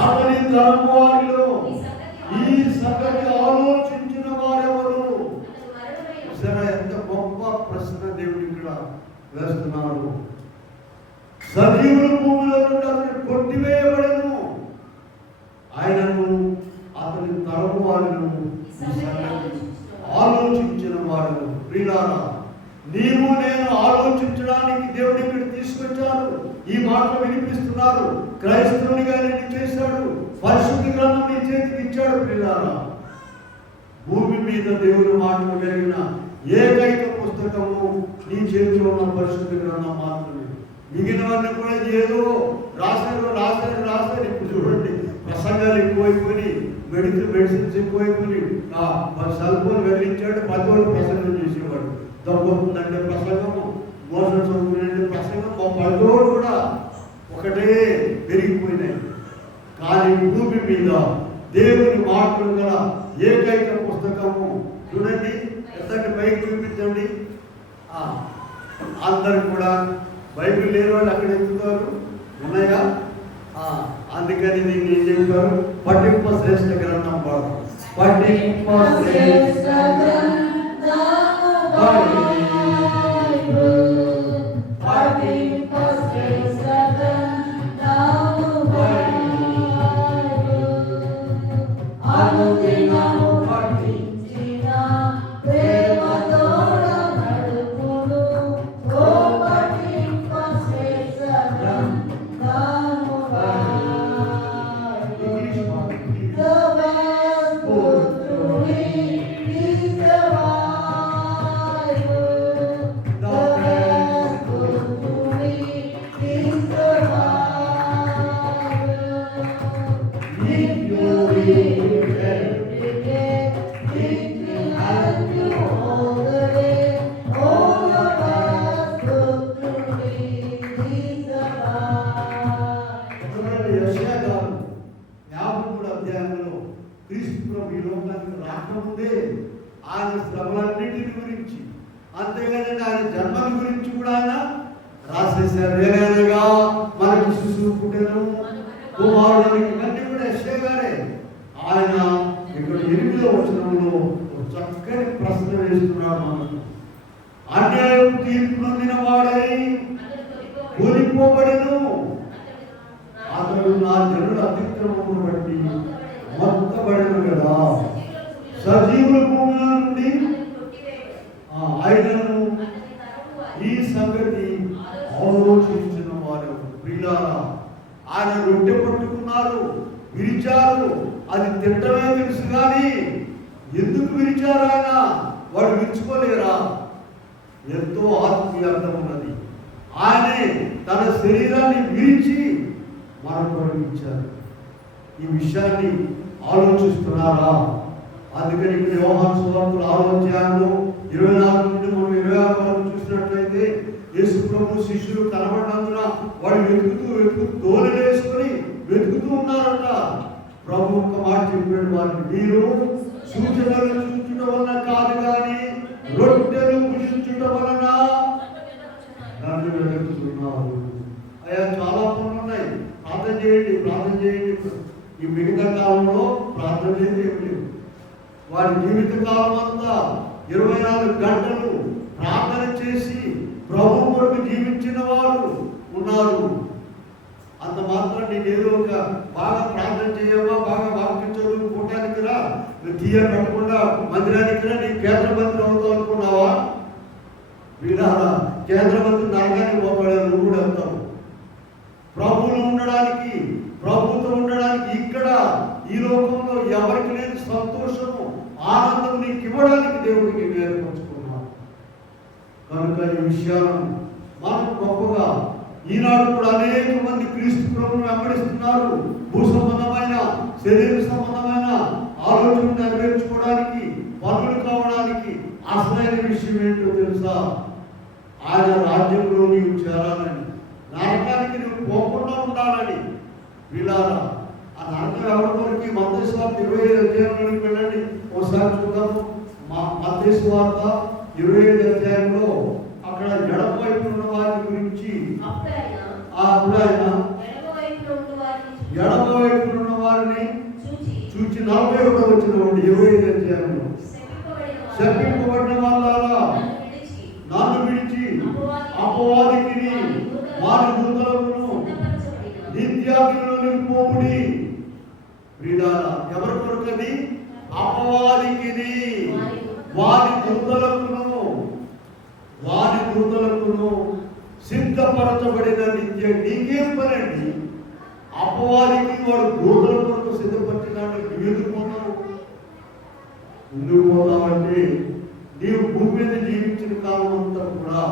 అతని తరము వారిలో ఈ సంగతి ఆలోచించిన వారెవరు? సరే, ఎంత గొప్ప ప్రశ్న దేవుడు ఇక్కడ వేస్తున్నారు. సజీవుల భూమిలో నుండి అతను కొట్టివేయబడెను, ఆయనను అతని తరము వారిలో ఆలోచించిన వారు. ప్రియులారా, నీవు నేను ఆలోచించడానికి దేవుడు ఇక్కడ తీసుకొచ్చారు. ఈ మాటలు వినిపిస్తున్నారు. క్రైస్తవునిగా నేను చేశాడు, పరిశుద్ధ గ్రంథం నీ చేతికి ఇచ్చాడు. ప్రియులారా, భూమి మీద దేవుని మాటలు కలిగిన ఏకైక పుస్తకము నీ చేతిలో ఉన్న పరిశుద్ధ గ్రంథం మాత్రమే. మిగిలినవన్నీ కూడా ఏదో రాశారు. ఇప్పుడు చూడండి, ప్రసంగాలు ఎక్కువైపోయి, మెడిసిన్స్ ఎక్కువైపోయి, సెల్ ఫోన్ వెలిగించాడు, 10 రోజులు ప్రసంగం చేసేవాడు. దొంగతుందంటే ప్రసంగము, మోసం చదువుకునే ప్రసంగం, 10 రోజులు కూడా ఒకటే పెరిగిపోయినాయి. కానీ భూమి మీద దేవుని మాటలు గల ఏకైక పుస్తకము చూడండి. ఎంతంటే పైకి చూపించండి. అందరు కూడా బైబిల్ లేని వాళ్ళు అక్కడ ఎత్తుతారు, ఉన్నాయా? అందుకని దీన్ని ఏం చెప్తారు? పఠింప శ్రేష్ఠ గ్రంథం పాడు. పఠింప శ్రేష్ఠ ఆయన శ్రమలన్నింటిని గురించి, అంతేగాని ఆయన జన్మల గురించి కూడా ఆయన రాసేశారు. ఏదైనా మనకు శిశువు పుట్టెను, కుమారుడు, ఇవన్నీ కూడా యెషయా గారే. ఆయన ఇక్కడ 8వ వచనంలో చక్కని ప్రశ్న వేస్తున్నాడు మనకు. అన్యాయం తీర్పు నొందిన వాడై కూలిపోబడెను, అతడు నా జనుల అతిక్రమమును బట్టి మొత్తబడెను కదా. సజీవుల భూమిలో నుండి ఆయనను ఈ సంగతి ఆలోచించిన వారు. ప్రియులారా, ఆయన రొట్టె పట్టుకున్నారు, విరిచారు. అది తింటమే తెలుసు, కానీ ఎందుకు విరిచారు ఆయన? వాడు విరుచుకోలేరా? ఎంతో ఆత్మీయ అర్థం ఉన్నది. ఆయనే తన శరీరాన్ని విరిచి మనకు ఇచ్చారు. ఈ విషయాన్ని ఆలోచిస్తున్నారా? అందుకని ఇక్కడ యోహాను సువార్తలో 6వ అధ్యాయంలో 24 నుండి మనం 26 వరకు చూసినట్లయితే, యేసు ప్రభు శిష్యులు కనబడినందున వాడు వెతుకుతూ తోలలేసుకొని వెతుకుతూ ఉన్నారట. ప్రభు ఒక మాట చెప్పాడు వారిని, మీరు సూచనలు చూచుట వలన కాదు, కానీ రొట్టెలు భుజించుట వలన నన్ను వెతుకుతున్నారు. అయ్యా, చాలా పనులు ఉన్నాయి, ప్రార్థన చేయండి. ఈ మిగతా కాలంలో ప్రార్థన చేయండి. వారి జీవిత కాలం అంతా 24 గంటలు ప్రార్థన చేసి ప్రభు కొరకు జీవించిన వారు ఉన్నారు. అంత మాత్రం నేనేదో ఒక బాగా ప్రార్థన చేయవా, బాగా వాక్యం చదువుకోవటానికి రా, తీయ కట్టకుండా మందిరానికి రా, నీ కేంద్ర మంత్రి అవుతావు అనుకున్నావా? వీళ్ళారా కేంద్ర మంత్రి నరగానికి పోతాడు, నువ్వు కూడా వెళ్తావు. ప్రభువులో ఉండడానికి, ప్రభుత్వం ఉండడానికి ఇక్కడ ఈ లోకంలో ఎవరికి లేని సంతోషము, ఆనందం నీకు ఇవ్వడానికి దేవుడికి నేర్పించుకున్నావు. కనుక ఈ విషయాలను మనం గొప్పగా ఈనాడు కూడా అనేక మంది క్రీస్తు ప్రభువును వెంబడిస్తున్నారు. భూ సంబంధమైన, శరీర సంబంధమైన ఆలోచన నెరవేర్చుకోవడానికి, పనులు కావడానికి అసలైన విషయం ఏంటో తెలుసా? ఆయన రాజ్యంలో నీవు చేరాలని, నరకానికి నువ్వు పోకుండా ఉండాలని. వీళ్ళారా ఆ నరకం ఎవరి వరకు? మత్తయి సువార్త 25 అధ్యాయంలోకి వెళ్ళండి, ఒకసారి చూద్దాము. మత్తయి సువార్త 25 అధ్యాయంలో అక్కడ ఎడమ వైపు ఉన్న వారి గురించి, అప్పుడు ఆయన ఎడమ వైపు ఉన్న వారిని చూచి 41 వచ్చిన 25 అధ్యాయంలో, శపింపబడిన వాళ్ళారా, నన్ను విడిచి అపవాదికి వారి దూతలను నిత్యాగ్నిలోనికి పోవుడి. వీళ్ళారా ఎవరి కొరకది? అపవాదికి వారి దూతలకును సిద్ధపరచబడిన నిత్య. నీకేం పనండి? అపవాదికి వాడు దూతల కొరకు సిద్ధపరచడానికి నువ్వెందుకు పోతావు? ఎందుకు పోతావంటే నీవు భూమి మీద జీవించిన కాలం అంతా కూడా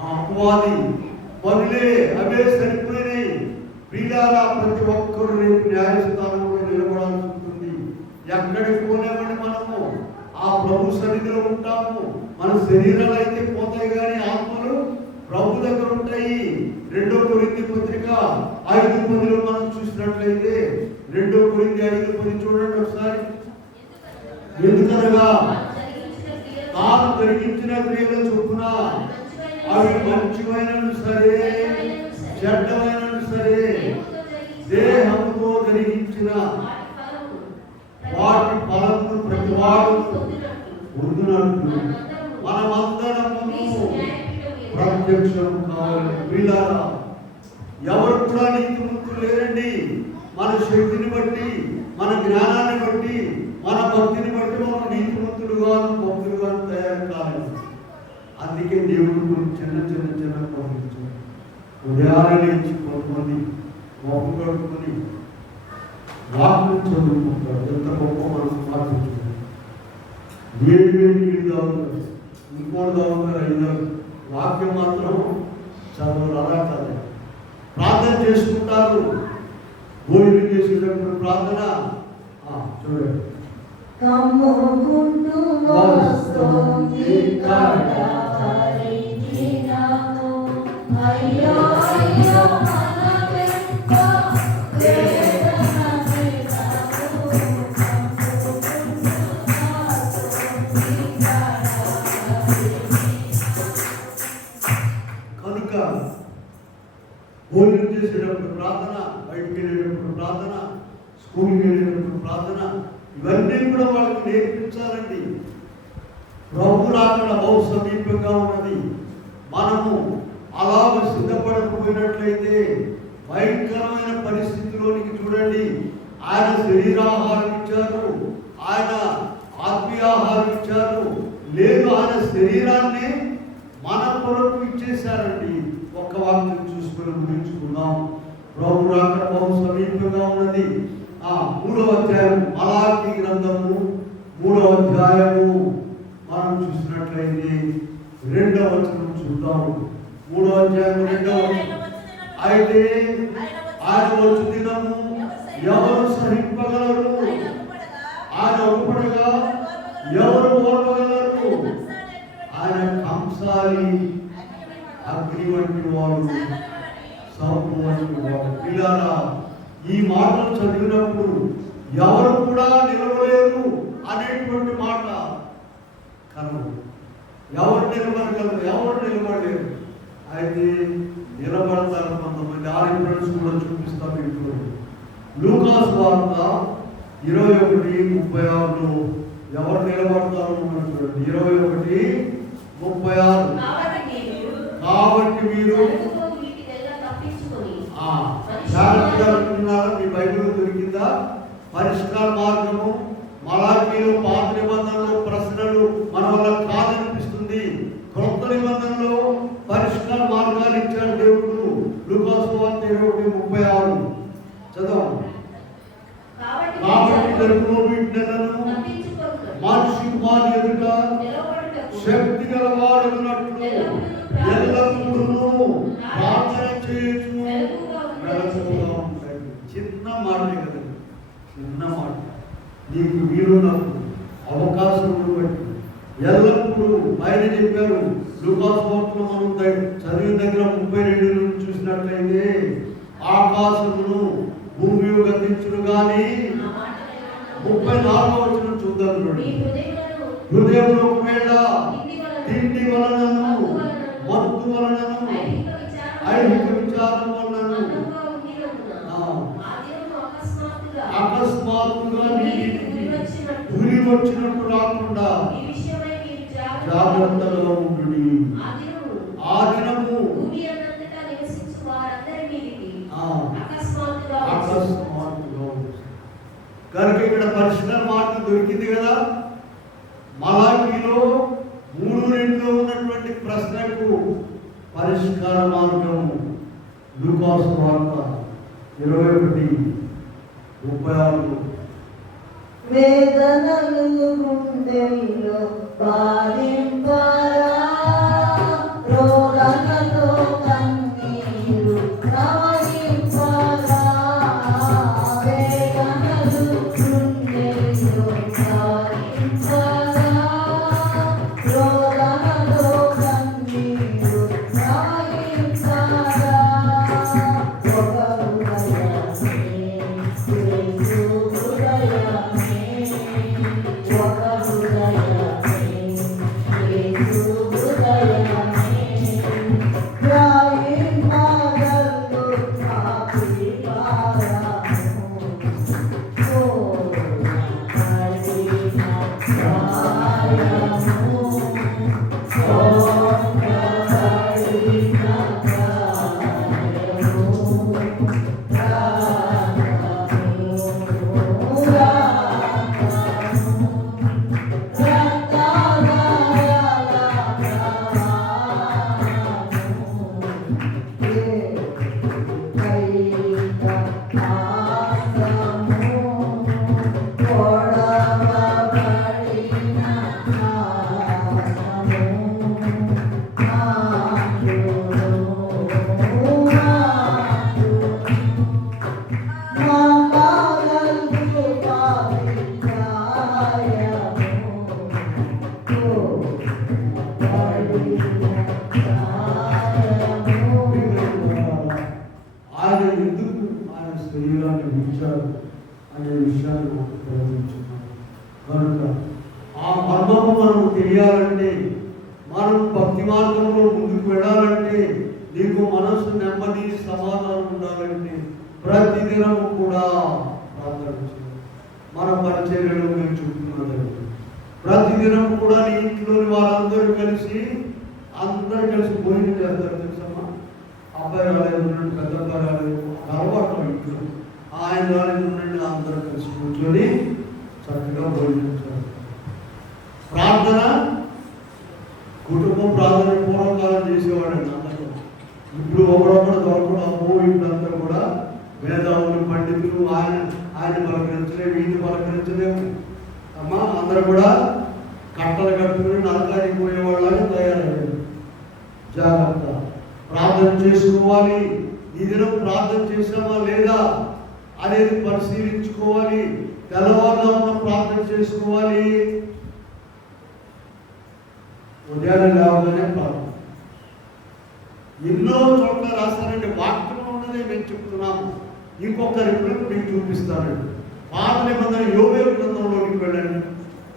ఆ అపవాది పనులే అవే సరిపోయినాయి. వీళ్ళారా ప్రతి ఒక్కరు రేపు న్యాయస్థానంలో నిలబడాల్సి ఉంటుంది. ఎక్కడికి పోలేమని మనము ఆ ప్రభు సన్నిధిలో ఉంటాము. మన శరీరాలు అయితే పోతాయి కానీ ఆత్మలు ప్రభు దగ్గర ఉంటాయి. 2 కొరింథీ పత్రిక 5:10 మనం చూసినట్లయితే, 2 కొరింథీ 5:10 చూడండి ఒకసారి. ఎందుకనగా తాను జరిగించిన క్రియల చొప్పున అవి మంచివైనను సరే, చెడ్డమైనను సరే, దేహంతో జరిగించిన వాటి ఫలమును ప్రతివాడు పొందునట్లు మనమందరము ప్రత్యక్షం కావాలి. వీళ్ళారా ఎవరు కూడా నీతిమంతులు లేరండి. మన శక్తిని బట్టి, మన జ్ఞానాన్ని బట్టి, మన భక్తిని బట్టి మనం నీతిమంతులుగాను భక్తులుగాను తయారు కాలేదు. అందుకే దేవుడు కొన్ని చిన్న పంపించాడు. ఉదయాన్నే లేచి కొంతమంది మొహం కడుక్కొని వాక్యం చదువుకుంటారు. ఎంత గొప్ప మనసు మార్చుకుంటారు. వేడి నీళ్ళు తాగుతారు, ఇంకోటి తాగుతారు, అయినారు. వాక్యం మాత్రం చదువులు అలా కాదు. ప్రార్థన చేసుకుంటారు. భోజనం చేసేటప్పుడు ప్రార్థన చూడండి. కనుక భోజనం చేసేటప్పుడు ప్రార్థన, బయటికి వెళ్ళేటప్పుడు ప్రార్థన, స్కూల్కి వెళ్ళేటప్పుడు ప్రార్థన, ఇవన్నీ కూడా వాళ్ళకి నేర్పించాలండి. ప్రభు రాకడ బహు సమీపంగా ఉన్నది. మనము అలాగ సిద్ధపడకపోయినట్లయితే భయంకరమైన పరిస్థితిలోనికి చూడండి. ఆయన శరీరాహారం ఇచ్చారు, ఆయన ఆత్మీయాహారం ఇచ్చారు. లేదు, ఆయన శరీరాన్ని మన కొరకు ఇచ్చేశారండి. ఒక్క వాక్యం చూసుకొని ముగించుకుందాం. ప్రభు రాకడ బహు సమీపంగా ఉన్నది. 3వ అధ్యాయం మలాకీ గ్రంథము 3వ అధ్యాయము మనం చూసినట్లయితే 2వ వచనం చూద్దాం. 3వ అధ్యాయం 2వ వచనం. అయితే ఆయన వచ్చు దినము ఎవరు సహింపగలరు? ఆయన ఒప్పుడగా ఎవరు ఓర్వగలరు? ఆయన కంసాలి అగ్ని వంటి వాడు, సబ్బు వంటి వాడు. పిల్లారా, ఈ మాటలు చదివినప్పుడు ఎవరు కూడా నిలవలేరు అనేటువంటి మాట కనుక ఎవరు నిలబడగలరు? ఎవరు నిలబడలేరు. అయితే నిలబడతారు కొంతమంది. ఆ రిఫరెన్స్ కూడా చూపిస్తాం ఇప్పుడు. లూకా సువార్త 21:36 ఎవరు నిలబడతారు చూడండి. 21:36 కాబట్టి మీరు జాగ్రత్తగా వింటున్నారా? మీ బైబిల్ దొరికిందా? పరిష్కార మార్గము మలాకీలు పాత నిబంధనలో ప్రశ్నలు మన వల్ల కాదనిపిస్తుంది. కొత్త నిబంధనలో పరిష్కార మార్గాలు ఇచ్చాడు దేవుడు. లూకాసు సువార్త 21:36 చదవం. కాబట్టి జరుగులో వీటినను మనిషి కుమారు ఎదుట శక్తి గల వాడున్నట్లు ఎల్లప్పుడూ ప్రార్థన చేయొచ్చు. చిన్న మాట కదా, చిన్న మాట. నీకు వీలున్నప్పుడు అవకాశం బట్టి ఎల్లప్పుడూ ఆయన చెప్పారు. లూకాసు సువార్తలో మనం చదివిన దగ్గర 32 నుంచి చూసినట్లయితే ఆకాశమును భూమి గతించును గాని 34వ వచనం చూద్దాం. హృదయంలో ఒకవేళ తిండి వలనను మత్తు వలనను ఐహిక విచారం వలనను అకస్మాత్తుగా గురి వచ్చినట్టు రాకుండా జాగ్రత్తగా ఉండుడి. ఆ దినము అకస్మాత్తుగా కనుక ఇక్కడ పరిష్కార మార్గం దొరికింది కదా. మలాకీలో 3:2 ఉన్నటువంటి ప్రశ్నకు పరిష్కార మార్గం లూకాసు వార్త 21:36. వేదనలు గుండెల్లో బాధింపరా, రోదనలో కన్నీరు ప్రవహింపరా. వేదనలు గుండెల్లో బాధింపరా, రోదనలో కన్నీరు ప్రవహింపరా. ఒక హృదయమే యేసు హృదయమే, ఒక హృదయమే యేసు హృదయమే. రాయింపగలదు పాపి భారము, ఓ కఠిన కాయము, ఓ కఠిన కాయము. ఆయన ఎందుకు ఆయన శరీరాన్ని ఉంచారు అనే విషయాన్ని ప్రవచించున్నాను. కనుక ఆ మర్మము మనకు తెలియాలంటే, మనం భక్తి మార్గంలో ముందుకు వెళ్ళాలంటే, నీకు మనసు నెమ్మది సమాధానం ఉండాలంటే ప్రతిదినము కూడా ప్రార్థన చేయాలి. మన పరిచర్యలో మేము చూపుతున్నదండి, ప్రతిదినం కూడా నీ ఇంట్లోని వాళ్ళందరూ కలిసి భోజనం చేస్తారు. తెలుసమ్మా, అబ్బాయి రాలేదు, పెద్ద అబ్బాయి రాలేదు, అలవాటు ఇంట్లో ఆయన రాలేదు ఉండండి, అందరూ కలిసి కూర్చొని చక్కగా భోజనం చేస్తారు. ప్రార్థన, కుటుంబం ప్రార్థన పూర్వకాలం చేసేవాడండి అందరూ. ఇప్పుడు ఒకడొకడు దొరకడం, అమ్మో ఇప్పుడంతా కూడా వేదావులు పండితులు ఆయన పలకరించలేము, ఈయన పలకరించలేము. అమ్మా అందరూ కూడా కట్టలు కట్టుకుని నరకానికి పోయేవాళ్ళని తయారయ్యారు. జాగ్రత్త, ప్రార్థన చేసుకోవాలి. ఈ దినం ప్రార్థన చేసామా లేదా అనేది పరిశీలించుకోవాలి. తెల్లవారుజామున ప్రార్థన చేసుకోవాలి. ఉదయాన్నే లేవగానే ప్రార్థన. ఎన్నో చోట్ల రాస్తానండి, వాక్యంలో ఉన్నదే మేము చెప్తున్నాము. ఇంకొక రిఫరెన్స్ మీకు చూపిస్తానండి. పాత నిబంధన యోబేలు గ్రంథంలోకి వెళ్ళండి.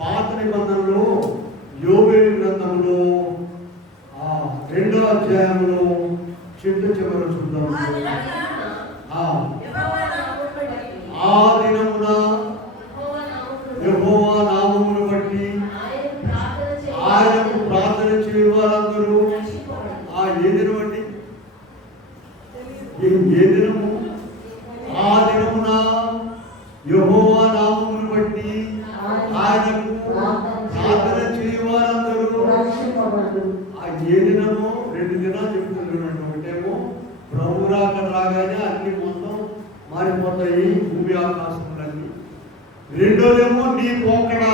పాత నిబంధనలో యోబేలు గ్రంథంలో 2వ అధ్యాయంలో చివరి చూద్దాం. ఆ దినమున యెహోవా నామమును బట్టి ఆయనకు ప్రార్థన చేయవారందరూ ఏ దినం అండి? ఏ దినము యెహోవా నామమును బట్టి ఆయనకు ప్రార్థన చేయవారందరూ ఏ దినమో 2 దినాలు చెప్తున్నాడు. ఒకటేమో ప్రభు రాగానే అన్ని మొత్తం మారిపోతాయి భూమి ఆకాశములన్నీ. రెండోదేమో నీ పోకడా.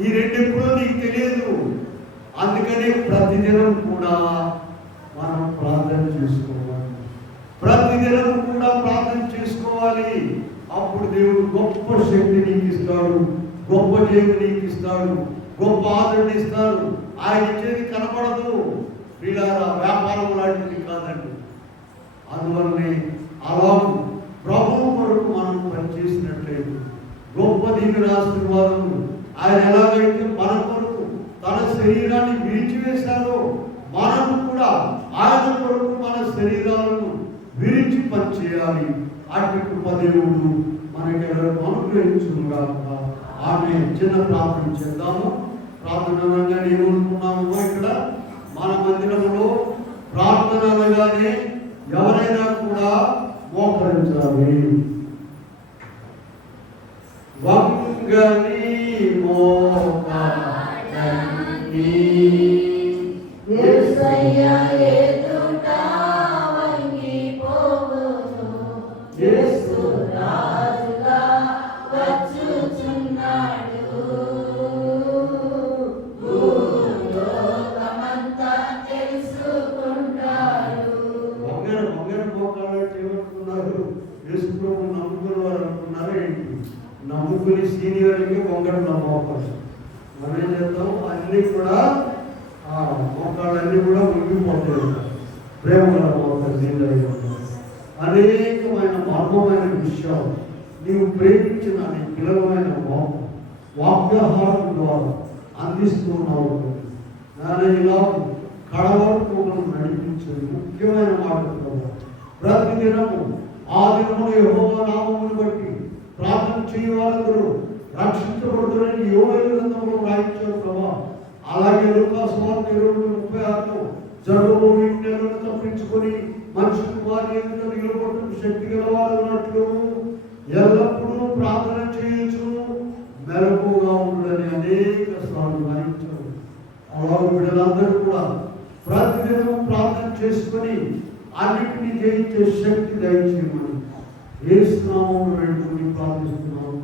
ఈ రెండు ఎప్పుడో నీకు తెలియదు. అందుకని ప్రతిదినం కూడా మనం ప్రార్థన చేసుకోవాలి. ప్రతిదినం కూడా ప్రార్థన చేసుకోవాలి. అప్పుడు దేవుడు గొప్ప శక్తి నీకు ఇస్తాడు, గొప్ప జయం నీకు ఇస్తాడు, గొప్ప ఆదరణ ఇస్తాడు. ఆయన ఇచ్చేది కనపడదు, వీళ్ళారా వ్యాపారం లాంటిది కాదండి. అందువల్లనే అలా ప్రభువు కొరకు మనం పనిచేసినట్లయితే గొప్ప దీవెన ఆశీర్వాదం. ఆయన ఎలాగైతే మన కొరకు తన శరీరాన్ని విరిచివేశారో మనం కూడా ఆయన కొరకు మన శరీరాలను విరిచి పనిచేయాలి. అటు కృప దేవుడు మనకెవరు అనుగ్రహించుగాక. ఆమె చిన్న ప్రార్థన చేద్దాము. ప్రార్థన అనగానే ఏమనుకున్నాము, ఇక్కడ మన మందిరంలో ప్రార్థన అనగానే ఎవరైనా కూడా మోకరించాలి. వంగని మోకాళ్ళని యేసయ్య ఎదుట వంగిపోవును, యేసు రాజుగా వచ్చుచున్నాడు. భూలోకమంతా తెలుసుకుంటాడు. వంగర మోకాళ్ళంటే ఏమనుకున్నారు? యేసు ప్రభువు నమ్ముకున్న వారు అనుకున్నారు ఏంటి? నమ్ముకుని సీనియర్లకి వంగడం మోకాళ్ళు. మనం ఏం చేస్తాం? అన్నీ కూడా మోకాళ్ళన్నీ కూడా ఉండిపోతాయి. ప్రేమ మోకాళ్ళు అనేకమైన మర్మమైన విషయాలు నీవు ప్రేమించిన నీ పిల్లలమైన వాగ్దాహారం ద్వారా అందిస్తున్నావు. నాన్న ఇలా కడవరకు నడిపించేది ముఖ్యమైన మాట. ప్రతిదినము ఆ దినము యెహోవా నామమును బట్టి ప్రార్థన చేయవారందరూ రక్షించబడుతున్న యోవేలు గ్రంథంలో రాయించారు ప్రభా. అలాగే లూకా సువార్త 20:36 జరుగుబో విజ్ఞానాలను తప్పించుకొని మనుషులు వారి ఎదుట నిలబడుటకు శక్తి గలవారు అన్నట్లు ఎల్లప్పుడూ ప్రార్థన చేయొచ్చు, మెలకుగా ఉండని అనేక సార్లు రాయించారు. అలాగే బిడ్డలందరూ కూడా ప్రతిదినం ప్రార్థన చేసుకొని అన్నిటినీ జయించే శక్తి దయచేయమని యేసు నామములో వేడుకొని ప్రార్థిస్తున్నాము.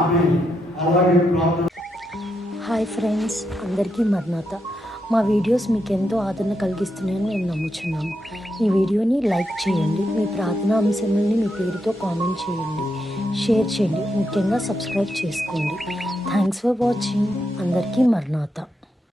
ఆమేన్. అలాగే ప్రార్థన. హాయ్ ఫ్రెండ్స్, అందరికీ మర్నాత. మా వీడియోస్ మీకు ఎంతో ఆదరణ కలిగిస్తున్నాయని మేము నమ్ముచున్నాము. ఈ వీడియోని లైక్ చేయండి, మీ ప్రార్థనా అంశాలని మీ పేరుతో కామెంట్ చేయండి, షేర్ చేయండి, ముఖ్యంగా సబ్స్క్రైబ్ చేసుకోండి. Thanks for watching. అందరికీ మర్నాత.